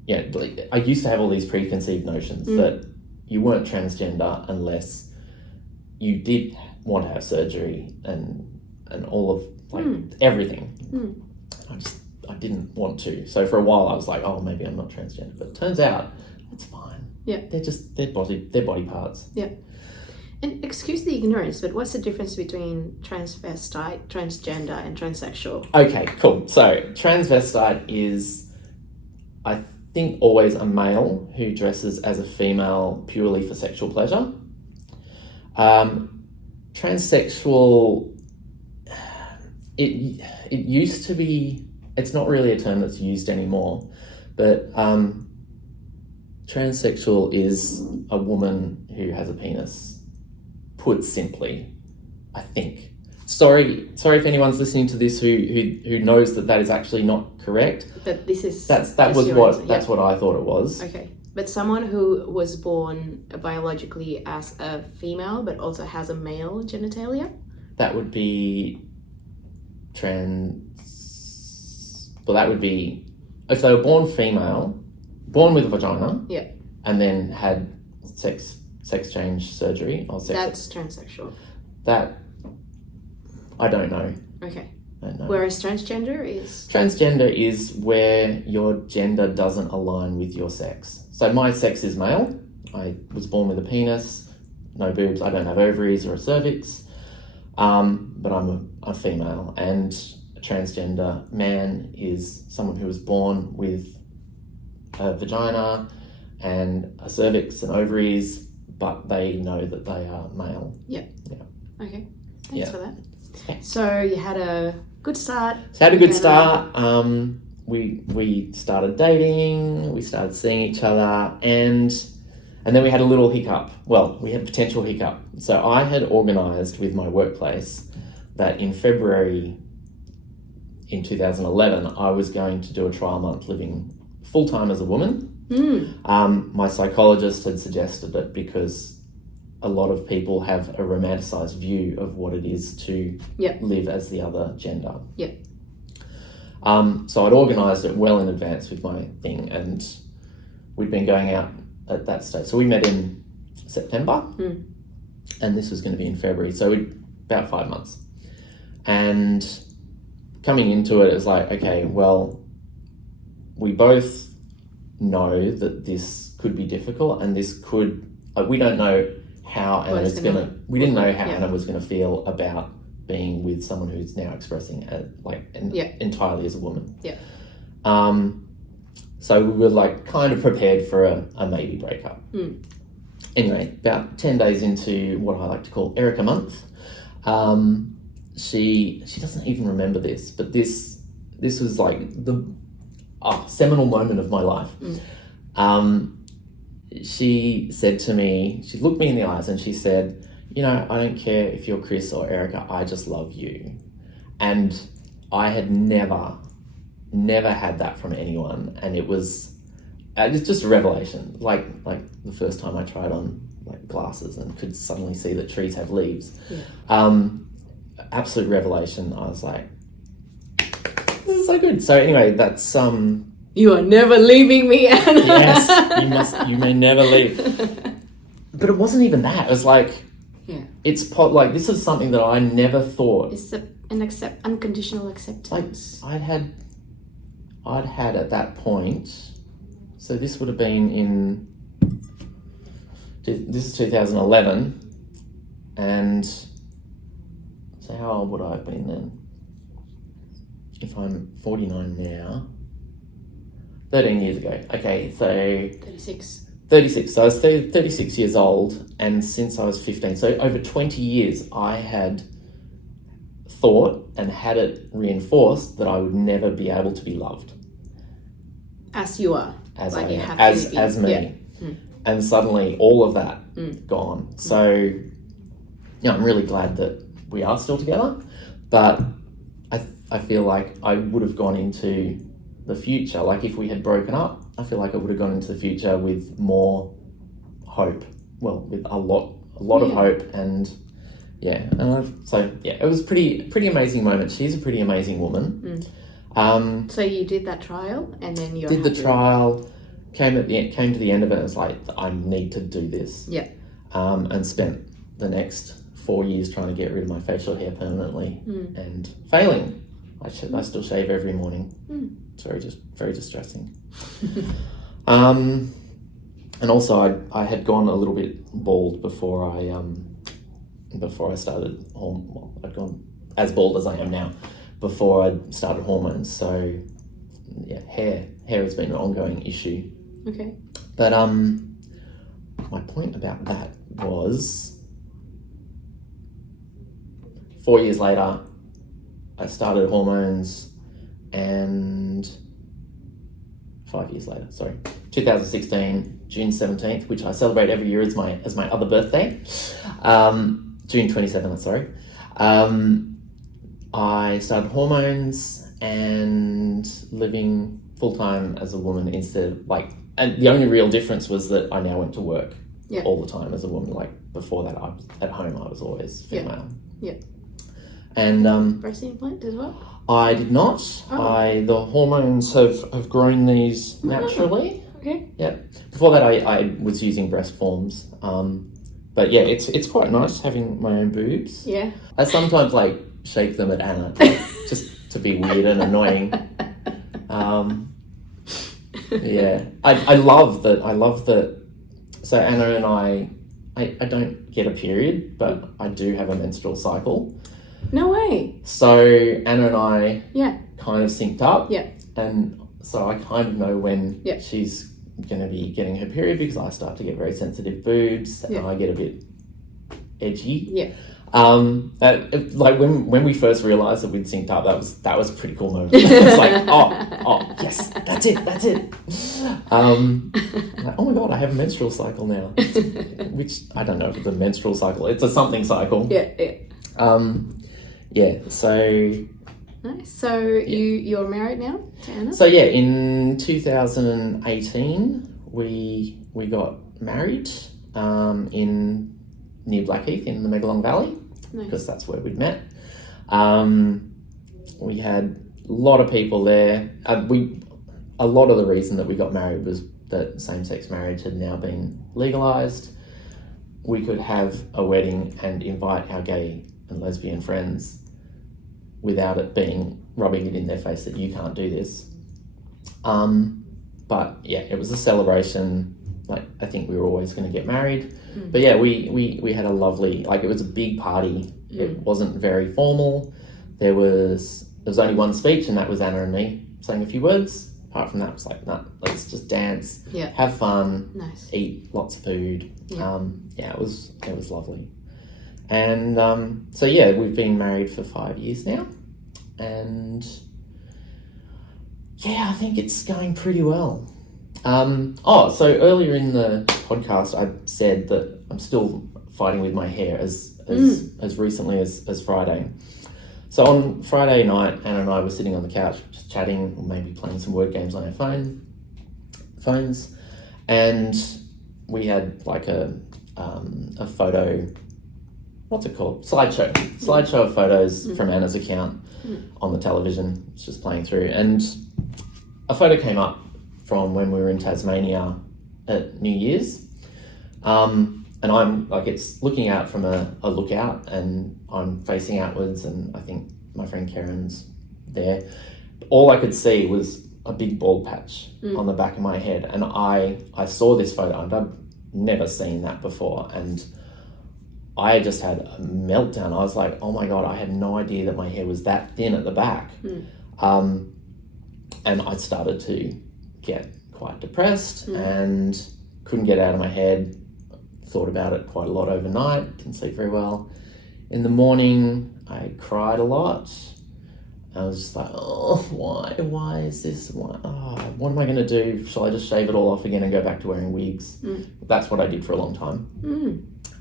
I used to have all these preconceived notions that you weren't transgender unless you did want to have surgery and all of everything. I didn't want to. So for a while I was like, oh, maybe I'm not transgender. But it turns out it's fine. Yeah. They're just their body parts. Yeah. And excuse the ignorance, but what's the difference between transvestite, transgender, and transsexual? Okay, cool. So transvestite is, I think, always a male who dresses as a female purely for sexual pleasure. Transsexual, it used to be, it's not really a term that's used anymore, but transsexual is a woman who has a penis, put simply, I think. Sorry if anyone's listening to this who knows that is actually not correct. But this is that's what I thought it was. Okay. But someone who was born biologically as a female but also has a male genitalia? That would be that would be if they were born female, born with a vagina, and then had sex change surgery or sex. That's transsexual. That I don't know. Okay. I don't know. Whereas transgender is where your gender doesn't align with your sex. So my sex is male. I was born with a penis, no boobs. I don't have ovaries or a cervix, but I'm a female. And a transgender man is someone who was born with a vagina and a cervix and ovaries, but they know that they are male. Yeah. Okay. Thanks for that. Okay. So you had a good start. We started dating, we started seeing each other, and then we had a little hiccup. Well, we had a potential hiccup. So I had organised with my workplace that in February in 2011, I was going to do a trial month living full-time as a woman. My psychologist had suggested it because a lot of people have a romanticised view of what it is to live as the other gender. So I'd organised it well in advance with my thing, and we'd been going out at that stage. So we met in September, and this was going to be in February. So about 5 months. And coming into it, it was like, okay, well, we both know that this could be difficult, and this could, we don't know how Anna is going to, we didn't know how Anna was going to feel about being with someone who's now expressing entirely as a woman. So we were like kind of prepared for a maybe breakup. Anyway, about 10 days into what I like to call Erica month, she doesn't even remember this, but this was like the seminal moment of my life. She said to me, she looked me in the eyes and she said, I don't care if you're Chris or Erica, I just love you. And I had never had that from anyone, and it was just a revelation. Like the first time I tried on like glasses and could suddenly see that trees have leaves. Absolute revelation. I was like, this is so good. So anyway, that's You are never leaving me, Anna. Yes, you may never leave. But it wasn't even that. It was like, it's like, this is something that I never thought. It's an unconditional acceptance. Like, I'd had at that point, so this would have been this is 2011, and so how old would I have been then? If I'm 49 now, 13 years ago. Okay, so 36. 36. So I was 36 years old, and since I was 15, so over 20 years, I had thought and had it reinforced that I would never be able to be loved. As you are. As like I you am. have to be. As me. Yeah. And suddenly all of that gone. So, I'm really glad that we are still together, but I feel like I would have gone into the future, like if we had broken up, I feel like I would have gone into the future with more hope. Well, with a lot of hope, and it was pretty amazing moment. She's a pretty amazing woman. So you did that trial, and then you did the trial. Came to the end of it, and was like, I need to do this. Yeah. And spent the next 4 years trying to get rid of my facial hair permanently and failing. I still shave every morning. It's very distressing. And also I had gone a little bit bald before I started I'd gone as bald as I am now before I started hormones. So yeah, hair has been an ongoing issue. Okay. But my point about that was 4 years later, I started hormones, and 5 years later, 2016, June 17th, which I celebrate every year as my other birthday, June 27th, I started hormones and living full-time as a woman instead of and the only real difference was that I now went to work all the time as a woman. Like before that, I was at home, I was always female. Yeah. And breast implant as well? I did not. Oh. The hormones have grown these naturally. Okay. Yeah. Before that, I was using breast forms. But yeah, it's quite nice having my own boobs. Yeah. I sometimes shake them at Anna just to be weird and annoying. Yeah, I love that. So Anna and I don't get a period, but I do have a menstrual cycle. No way. So Anna and I kind of synced up. Yeah. And so I kind of know when she's going to be getting her period, because I start to get very sensitive boobs and I get a bit edgy. Yeah. When we first realized that we'd synced up, that was a pretty cool moment. It's like, oh yes, that's it. Oh my god, I have a menstrual cycle now, which I don't know if it's a menstrual cycle. It's a something cycle. Yeah. So nice. So you're married now to Anna? So yeah, in 2018 we got married in near Blackheath in the Megalong Valley, because that's where we'd met. We had a lot of people there. A lot of the reason that we got married was that same-sex marriage had now been legalised. We could have a wedding and invite our gay and lesbian friends without it rubbing it in their face that you can't do this. But yeah, it was a celebration. I think we were always going to get married. But yeah, we had a lovely, it was a big party. It wasn't very formal. There was only one speech, and that was Anna and me saying a few words. Apart from that, it was nah, let's just dance, have fun, eat lots of food. It was lovely. And we've been married for 5 years now, and I think it's going pretty well. So earlier in the podcast, I said that I'm still fighting with my hair as recently as Friday. So on Friday night, Anna and I were sitting on the couch just chatting, or maybe playing some word games on our phones, and we had a photo, what's it called? Slideshow of photos from Anna's account on the television. It's just playing through, and a photo came up from when we were in Tasmania at New Year's. And I'm it's looking out from a lookout, and I'm facing outwards, and I think my friend Karen's there. All I could see was a big bald patch on the back of my head, and I saw this photo, and I've never seen that before, and I just had a meltdown. I was like, oh my god, I had no idea that my hair was that thin at the back. And I started to get quite depressed and couldn't get out of my head. Thought about it quite a lot overnight, didn't sleep very well. In the morning, I cried a lot. I was just like, oh, why is this? What am I going to do? Shall I just shave it all off again and go back to wearing wigs? That's what I did for a long time.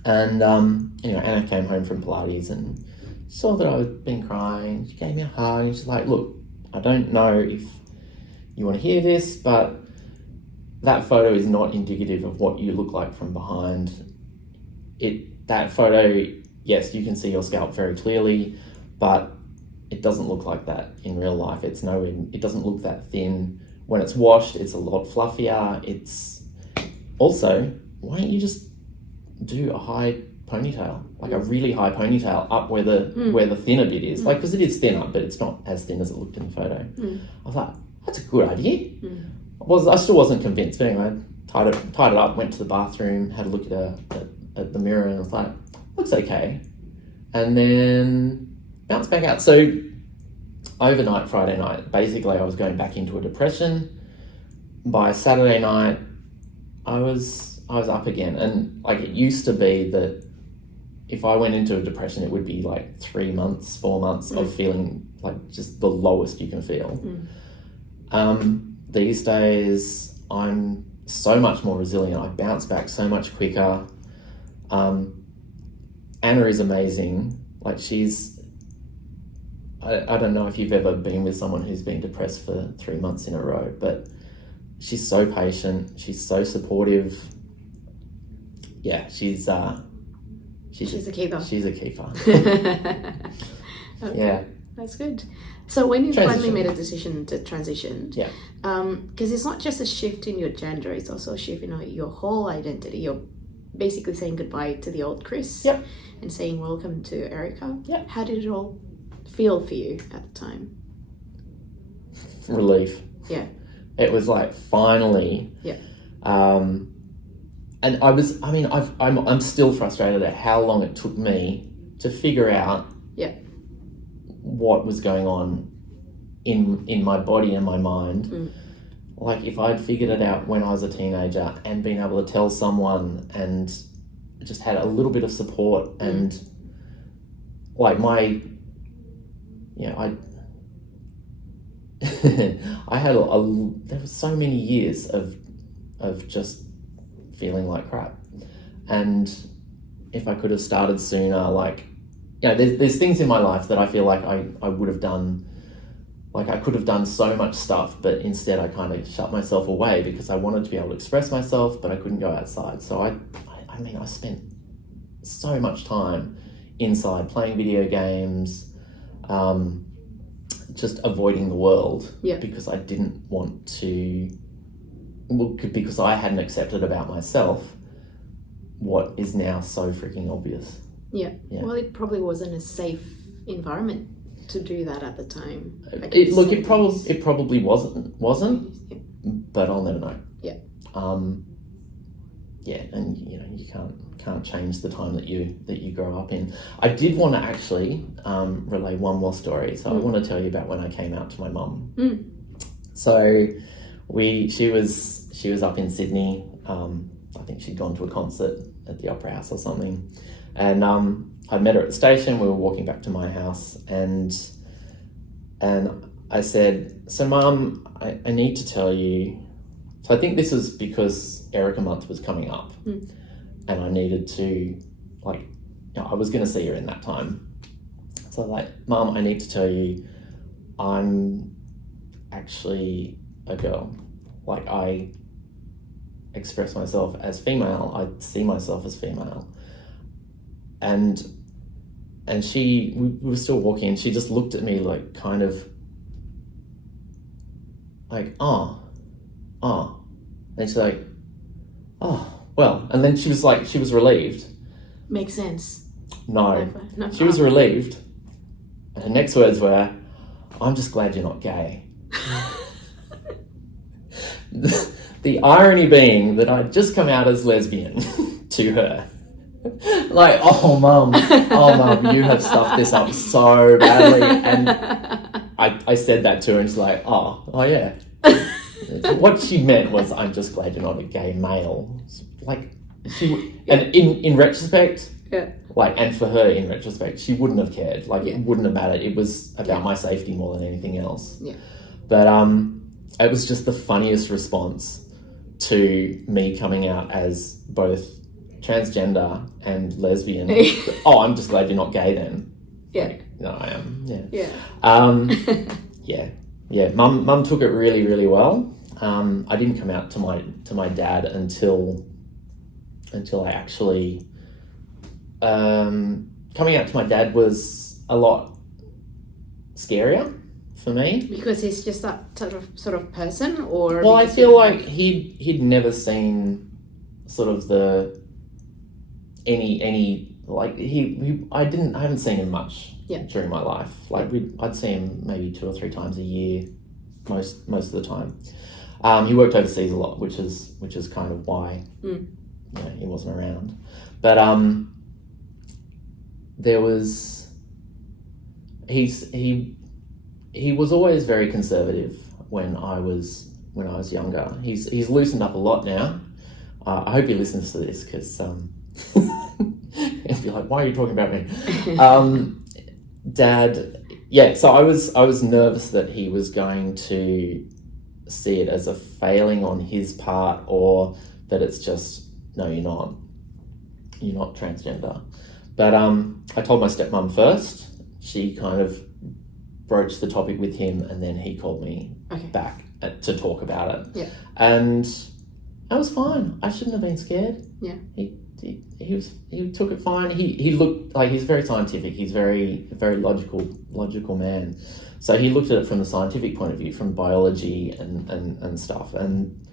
And, Anna came home from Pilates and saw that I had been crying. She gave me a hug and she's like, look, I don't know if you want to hear this, but that photo is not indicative of what you look like from behind. That photo, yes, you can see your scalp very clearly, but it doesn't look like that in real life. It doesn't look that thin. When it's washed, it's a lot fluffier. It's also, why don't you just do a high ponytail, like a really high ponytail up where the thinner bit is, like, because it is thinner, but it's not as thin as it looked in the photo. I was like, that's a good idea. I still wasn't convinced, but anyway, tied it up, went to the bathroom, had a look at the mirror, and I was like, looks okay. And then bounced back out. So overnight, Friday night, basically I was going back into a depression. By Saturday night, I was up again. And like, it used to be that if I went into a depression, it would be like 3 months, 4 months of feeling like just the lowest you can feel. These days, I'm so much more resilient. I bounce back so much quicker. Anna is amazing. Like, I don't know if you've ever been with someone who's been depressed for 3 months in a row, but she's so patient. She's so supportive. Yeah, she's a keeper. She's a keeper. Okay. Yeah. That's good. So when you finally made a decision to transition, because it's not just a shift in your gender, it's also a shift in your whole identity. You're basically saying goodbye to the old Chris and saying welcome to Erica. How did it all feel for you at the time? Relief. Yeah. It was like, finally. Yeah. And I'm still frustrated at how long it took me to figure out what was going on in my body and my mind. Like, if I'd figured it out when I was a teenager and been able to tell someone and just had a little bit of support and like I had there were so many years of just feeling like crap, and if I could have started sooner, like, there's things in my life that I feel like I would have done. Like, I could have done so much stuff, but instead I kind of shut myself away because I wanted to be able to express myself, but I couldn't go outside. So I spent so much time inside playing video games, just avoiding the world because I didn't want to, because I hadn't accepted about myself what is now so freaking obvious. Yeah. Well, it probably wasn't a safe environment to do that at the time. It probably wasn't, but I'll never know. And you can't change the time that you grow up in. I did want to actually relay one more story. So I want to tell you about when I came out to my mum. So she was up in Sydney. I think she'd gone to a concert at the Opera House or something, and I met her at the station. We were walking back to my house, and I said, "So, Mum, I need to tell you." So I think this is because Erica Month was coming up, and I needed to, I was going to see her in that time. So I'm like, "Mum, I need to tell you, I'm actually a girl. Like, I express myself as female. I see myself as female." And we were still walking, and she just looked at me like, kind of like, oh. And she's like, "Oh, well." And then she was relieved. Makes sense. No, she was relieved. And her next words were, "I'm just glad you're not gay." The irony being that I'd just come out as lesbian to her. Like, oh mum, you have stuffed this up so badly. And I said that to her, and she's like, oh yeah. What she meant was, I'm just glad you're not a gay male. Like, and in retrospect, and for her in retrospect, she wouldn't have cared. Like, it wouldn't have mattered. It was about my safety more than anything else. Yeah. But it was just the funniest response to me coming out as both transgender and lesbian. Oh, I'm just glad you're not gay then. Yeah. Like, no, I am. Yeah. Yeah. Yeah. Mum took it really, really well. I didn't come out to my dad until I actually coming out to my dad was a lot scarier for me, because he's just that sort of person, or well, I feel like he'd never seen sort of any like I haven't seen him much during my life. Like I'd see him maybe 2 or 3 times a year most of the time. He worked overseas a lot, which is kind of why he wasn't around. But there was he was always very conservative when I was younger. He's loosened up a lot now. I hope he listens to this, because he'll be like, "Why are you talking about me?" Dad, so I was nervous that he was going to see it as a failing on his part, or that it's just, no, you're not transgender. But I told my stepmom first. She kind of broached the topic with him, and then he called me back to talk about it. Yeah. And I was fine. I shouldn't have been scared. Yeah. He took it fine. He looked like, he's very scientific. He's very logical man. So he looked at it from the scientific point of view, from biology and stuff. And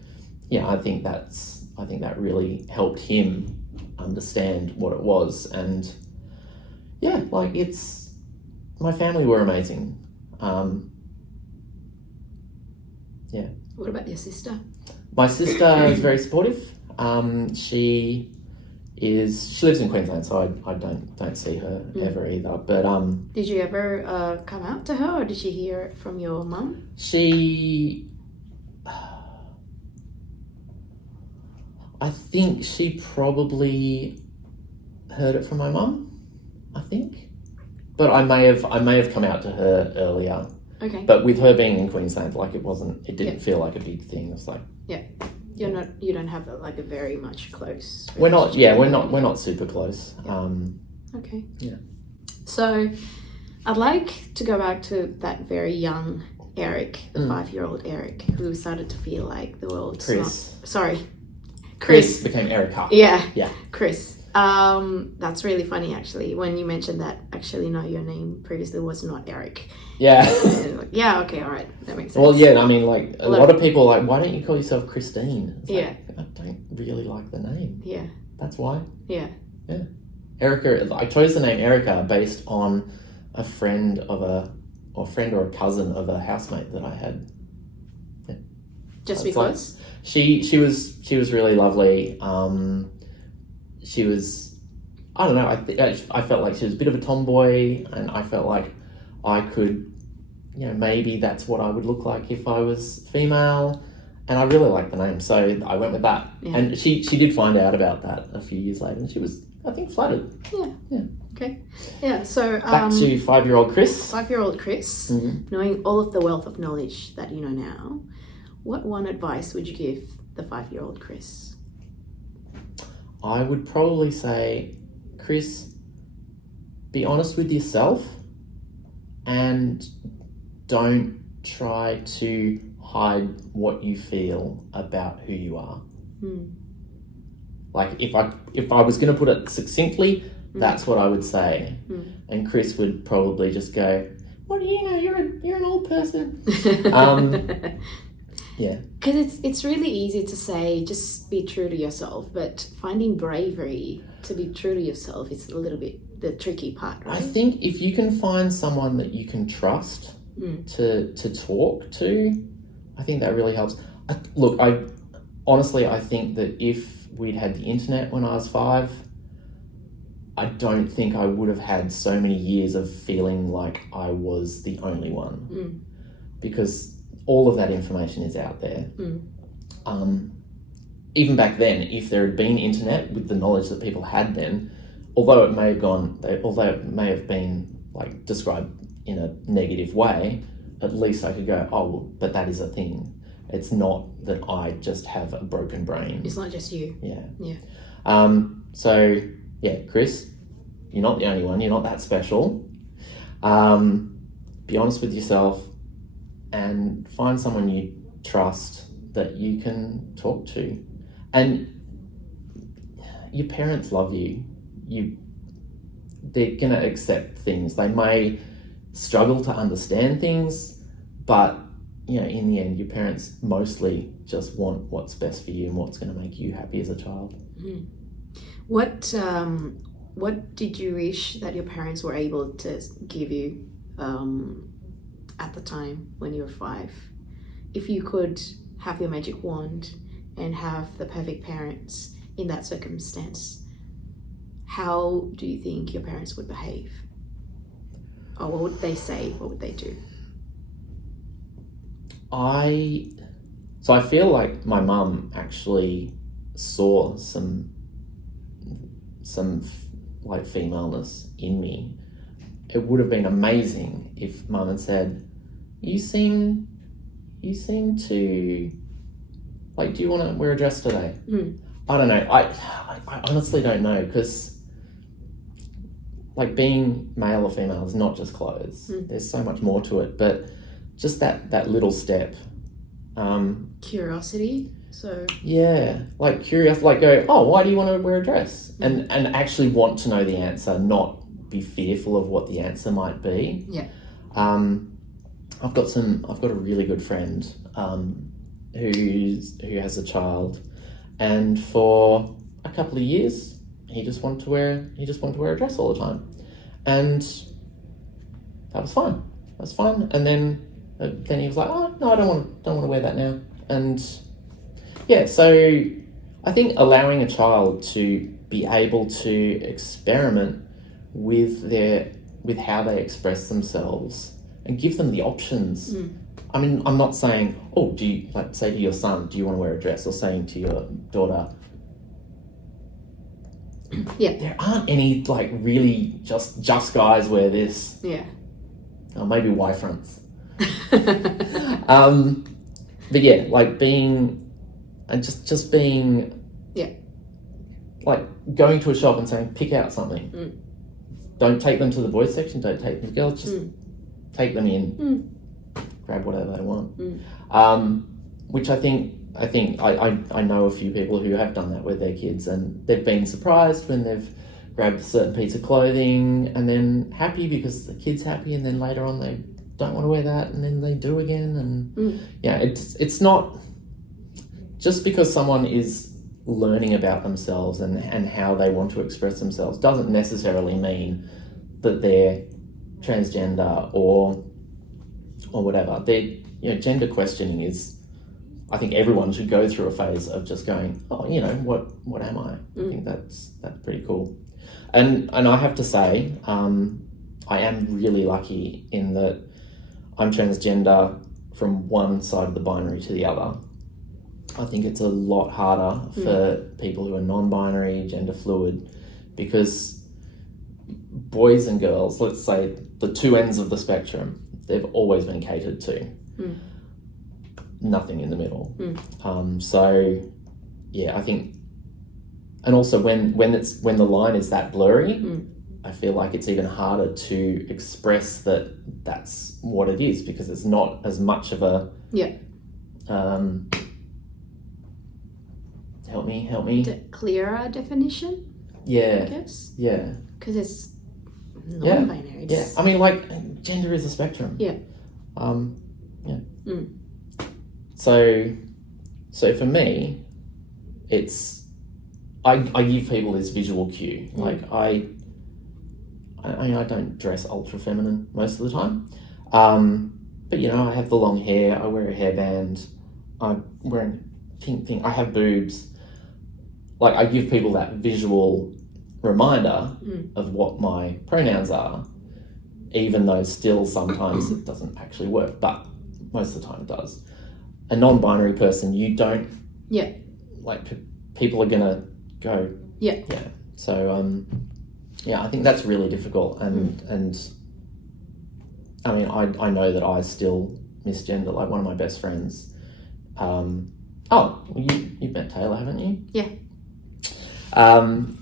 yeah, I think that really helped him understand what it was. And yeah, like, my family were amazing. Yeah. What about your sister? My sister is very supportive. She lives in Queensland, so I don't see her ever either. But did you ever come out to her, or did she hear it from your mum? I think she probably heard it from my mum, I think. But I may have come out to her earlier. Okay. But with her being in Queensland, like, it didn't feel like a big thing. It's like, you don't have a very much close. We're not super close. Yeah. Okay. Yeah. So, I'd like to go back to that very young Eric, the 5-year-old Eric, who started to feel like the world's Chris became Erica. Yeah. Yeah. Chris. That's really funny, actually, when you mentioned that. Actually, no, your name previously was not Eric. Yeah. Yeah, okay, all right. That makes sense. Well, yeah, I mean, like, a lot of people are like, why don't you call yourself Christine? It's like, I don't really like the name. Yeah. That's why. Yeah. Yeah. Erica, I chose the name Erica based on a friend or a cousin of a housemate that I had. Yeah. Just because? Like, she was really lovely. She was, I don't know, I felt like she was a bit of a tomboy, and I felt like I could, maybe that's what I would look like if I was female, and I really liked the name, so I went with that. Yeah. And she did find out about that a few years later, and she was, I think, flattered. Yeah. Okay. Yeah, so... back to 5-year-old Chris. 5-year-old Chris, knowing all of the wealth of knowledge that you know now, what one advice would you give the 5-year-old Chris? I would probably say, Chris, be honest with yourself and don't try to hide what you feel about who you are. Like, if I was going to put it succinctly, that's what I would say. And Chris would probably just go, "What do you know? You're an old person." Yeah. Because it's really easy to say, just be true to yourself, but finding bravery to be true to yourself is a little bit the tricky part, right? I think if you can find someone that you can trust to talk to, I think that really helps. Look, I think that if we'd had the internet when I was 5, I don't think I would have had so many years of feeling like I was the only one. Because all of that information is out there. Even back then, if there had been internet with the knowledge that people had then, although it may have been like described in a negative way, at least I could go, oh, well, but that is a thing. It's not that I just have a broken brain. It's not just you. Yeah. So yeah, Chris, you're not the only one. You're not that special. Be honest with yourself and find someone you trust that you can talk to. And your parents love you. They're gonna accept things. They may struggle to understand things, but you know, in the end, your parents mostly just want what's best for you and what's going to make you happy as a child. What did you wish that your parents were able to give you at the time when you were 5? If you could have your magic wand and have the perfect parents in that circumstance, how do you think your parents would behave? Or what would they say? What would they do? So I feel like my mum actually saw some like femaleness in me. It would have been amazing if mum had said, you seem to, like, do you want to wear a dress today? I don't know. I honestly don't know, because like being male or female is not just clothes. There's so much more to it, but just that little step. Curiosity. So yeah, like curious, like go, oh, why do you want to wear a dress? And actually want to know the answer, not be fearful of what the answer might be. Yeah. I've got a really good friend who has a child, and for a couple of years he just wanted to wear a dress all the time, and that was fine. And then he was like, oh no, I don't want to wear that now. And yeah, so I think allowing a child to be able to experiment with how they express themselves and give them the options. I mean, I'm not saying, oh, do you, like, say to your son, do you want to wear a dress? Or saying to your daughter, yeah, there aren't any like really just guys wear this. Yeah. Or maybe Y fronts. But yeah, like being, and just being, yeah, like going to a shop and saying, pick out something. Don't take them to the boys section, don't take them to girls, just take them in, grab whatever they want. Which I think I know a few people who have done that with their kids, and they've been surprised when they've grabbed a certain piece of clothing and then happy because the kid's happy, and then later on they don't want to wear that and then they do again. And yeah, it's not just because someone is learning about themselves and how they want to express themselves doesn't necessarily mean that they're transgender or whatever. Gender questioning is, I think everyone should go through a phase of just going, oh, what am I? I think that's pretty cool. And I have to say, I am really lucky in that I'm transgender from one side of the binary to the other. I think it's a lot harder for people who are non-binary, gender fluid, because boys and girls, let's say the two ends of the spectrum, they've always been catered to. Nothing in the middle. So yeah, I think, and also when the line is that blurry, I feel like it's even harder to express that that's what it is, because it's not as much of a help me clearer definition. Yeah, I guess. Yeah, because it's non-binary. Yeah, I mean, like, gender is a spectrum. Yeah. So for me, it's I give people this visual cue. Like I don't dress ultra feminine most of the time, but I have the long hair. I wear a hairband. I'm wearing pink thing. I have boobs. Like, I give people that visual reminder of what my pronouns are, even though still sometimes it doesn't actually work. But most of the time it does. A non-binary person, you don't, yeah, like, people are gonna go, yeah. So, I think that's really difficult, and I mean, I know that I still misgender. Like, one of my best friends, you've met Taylor, haven't you? Yeah. I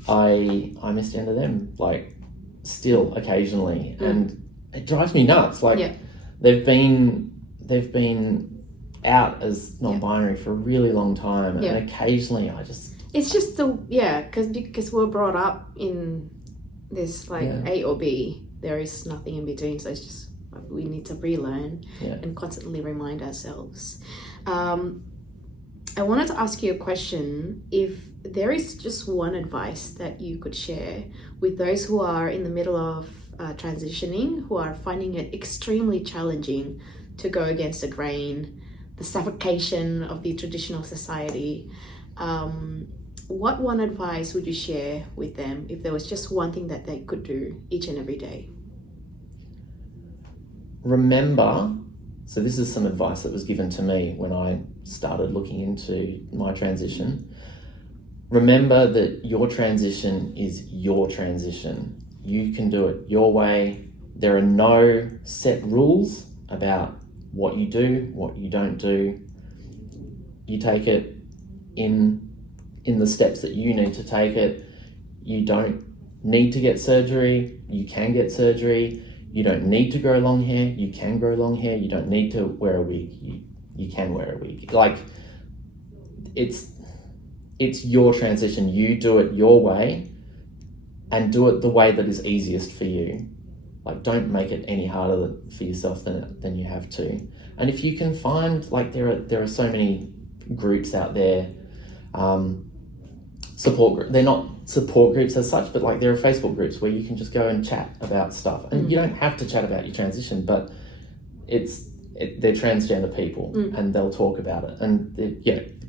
misgender them, like, still occasionally, and it drives me nuts. Like, they've been out as non-binary for a really long time, and occasionally it's just because we're brought up in this A or B. There is nothing in between, so it's just we need to relearn and constantly remind ourselves. I wanted to ask you a question. If there is just one advice that you could share with those who are in the middle of transitioning, who are finding it extremely challenging to go against the grain, the suffocation of the traditional society, what one advice would you share with them if there was just one thing that they could do each and every day? Remember, so this is some advice that was given to me when I started looking into my transition. Remember that your transition is your transition. You can do it your way. There are no set rules about what you do, what you don't do. You take it in the steps that you need to take it. You don't need to get surgery. You can get surgery. You don't need to grow long hair. You can grow long hair. You don't need to wear a wig. You can wear a wig. Like, it's your transition. You do it your way, and do it the way that is easiest for you. Like, don't make it any harder for yourself than you have to. And if you can find, like, there are so many groups out there, support groups. They're not support groups as such, but like, there are Facebook groups where you can just go and chat about stuff. And you don't have to chat about your transition, but they're transgender people, and they'll talk about it. And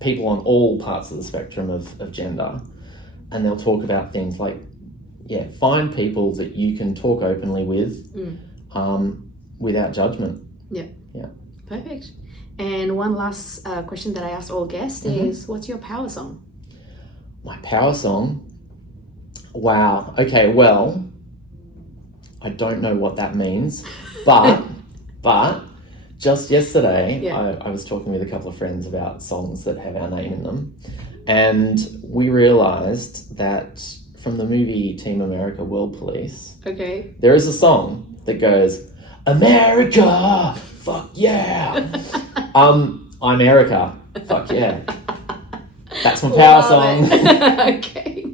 people on all parts of the spectrum of gender, and they'll talk about things like, find people that you can talk openly with, without judgment. Yeah. Perfect. And one last question that I asked all guests is, what's your power song? My power song? Wow. Okay, well, I don't know what that means, but just yesterday, I was talking with a couple of friends about songs that have our name in them, and we realised that from the movie Team America World Police, there is a song that goes, America, fuck yeah. I'm Erica, fuck yeah. That's my power song. Okay.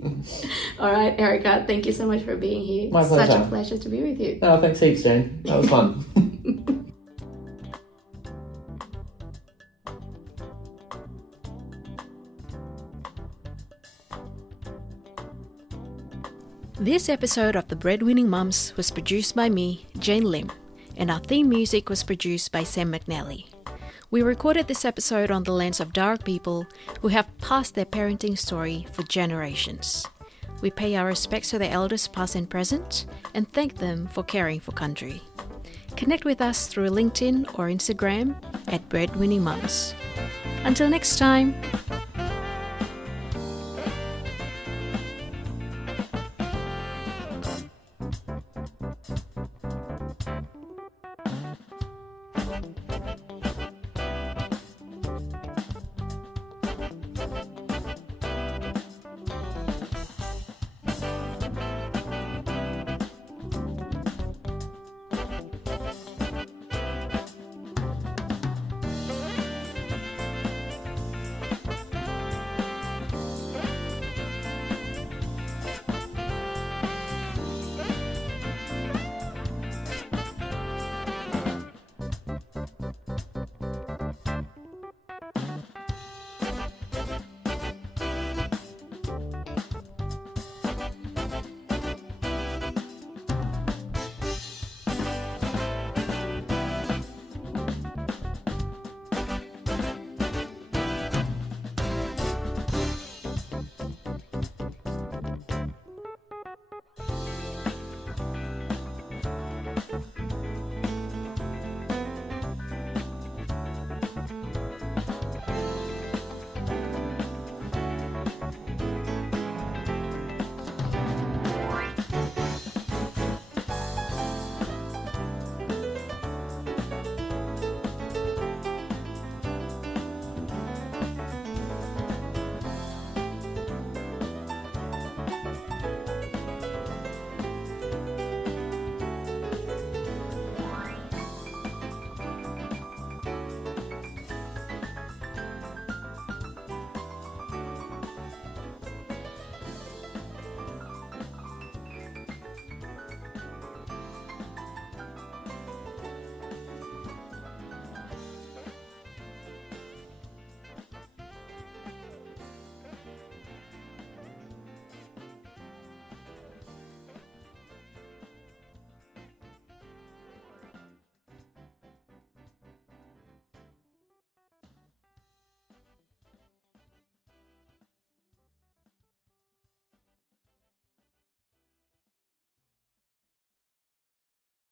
All right, Erica, thank you so much for being here. My pleasure. Such a pleasure to be with you. Oh, thanks heaps, Jane. That was fun. This episode of the Breadwinning Mums was produced by me, Jane Lim, and our theme music was produced by Sam McNally. We recorded this episode on the lens of dark people who have passed their parenting story for generations. We pay our respects to their elders past and present, and thank them for caring for country. Connect with us through LinkedIn or Instagram at Breadwinning Mums. Until next time.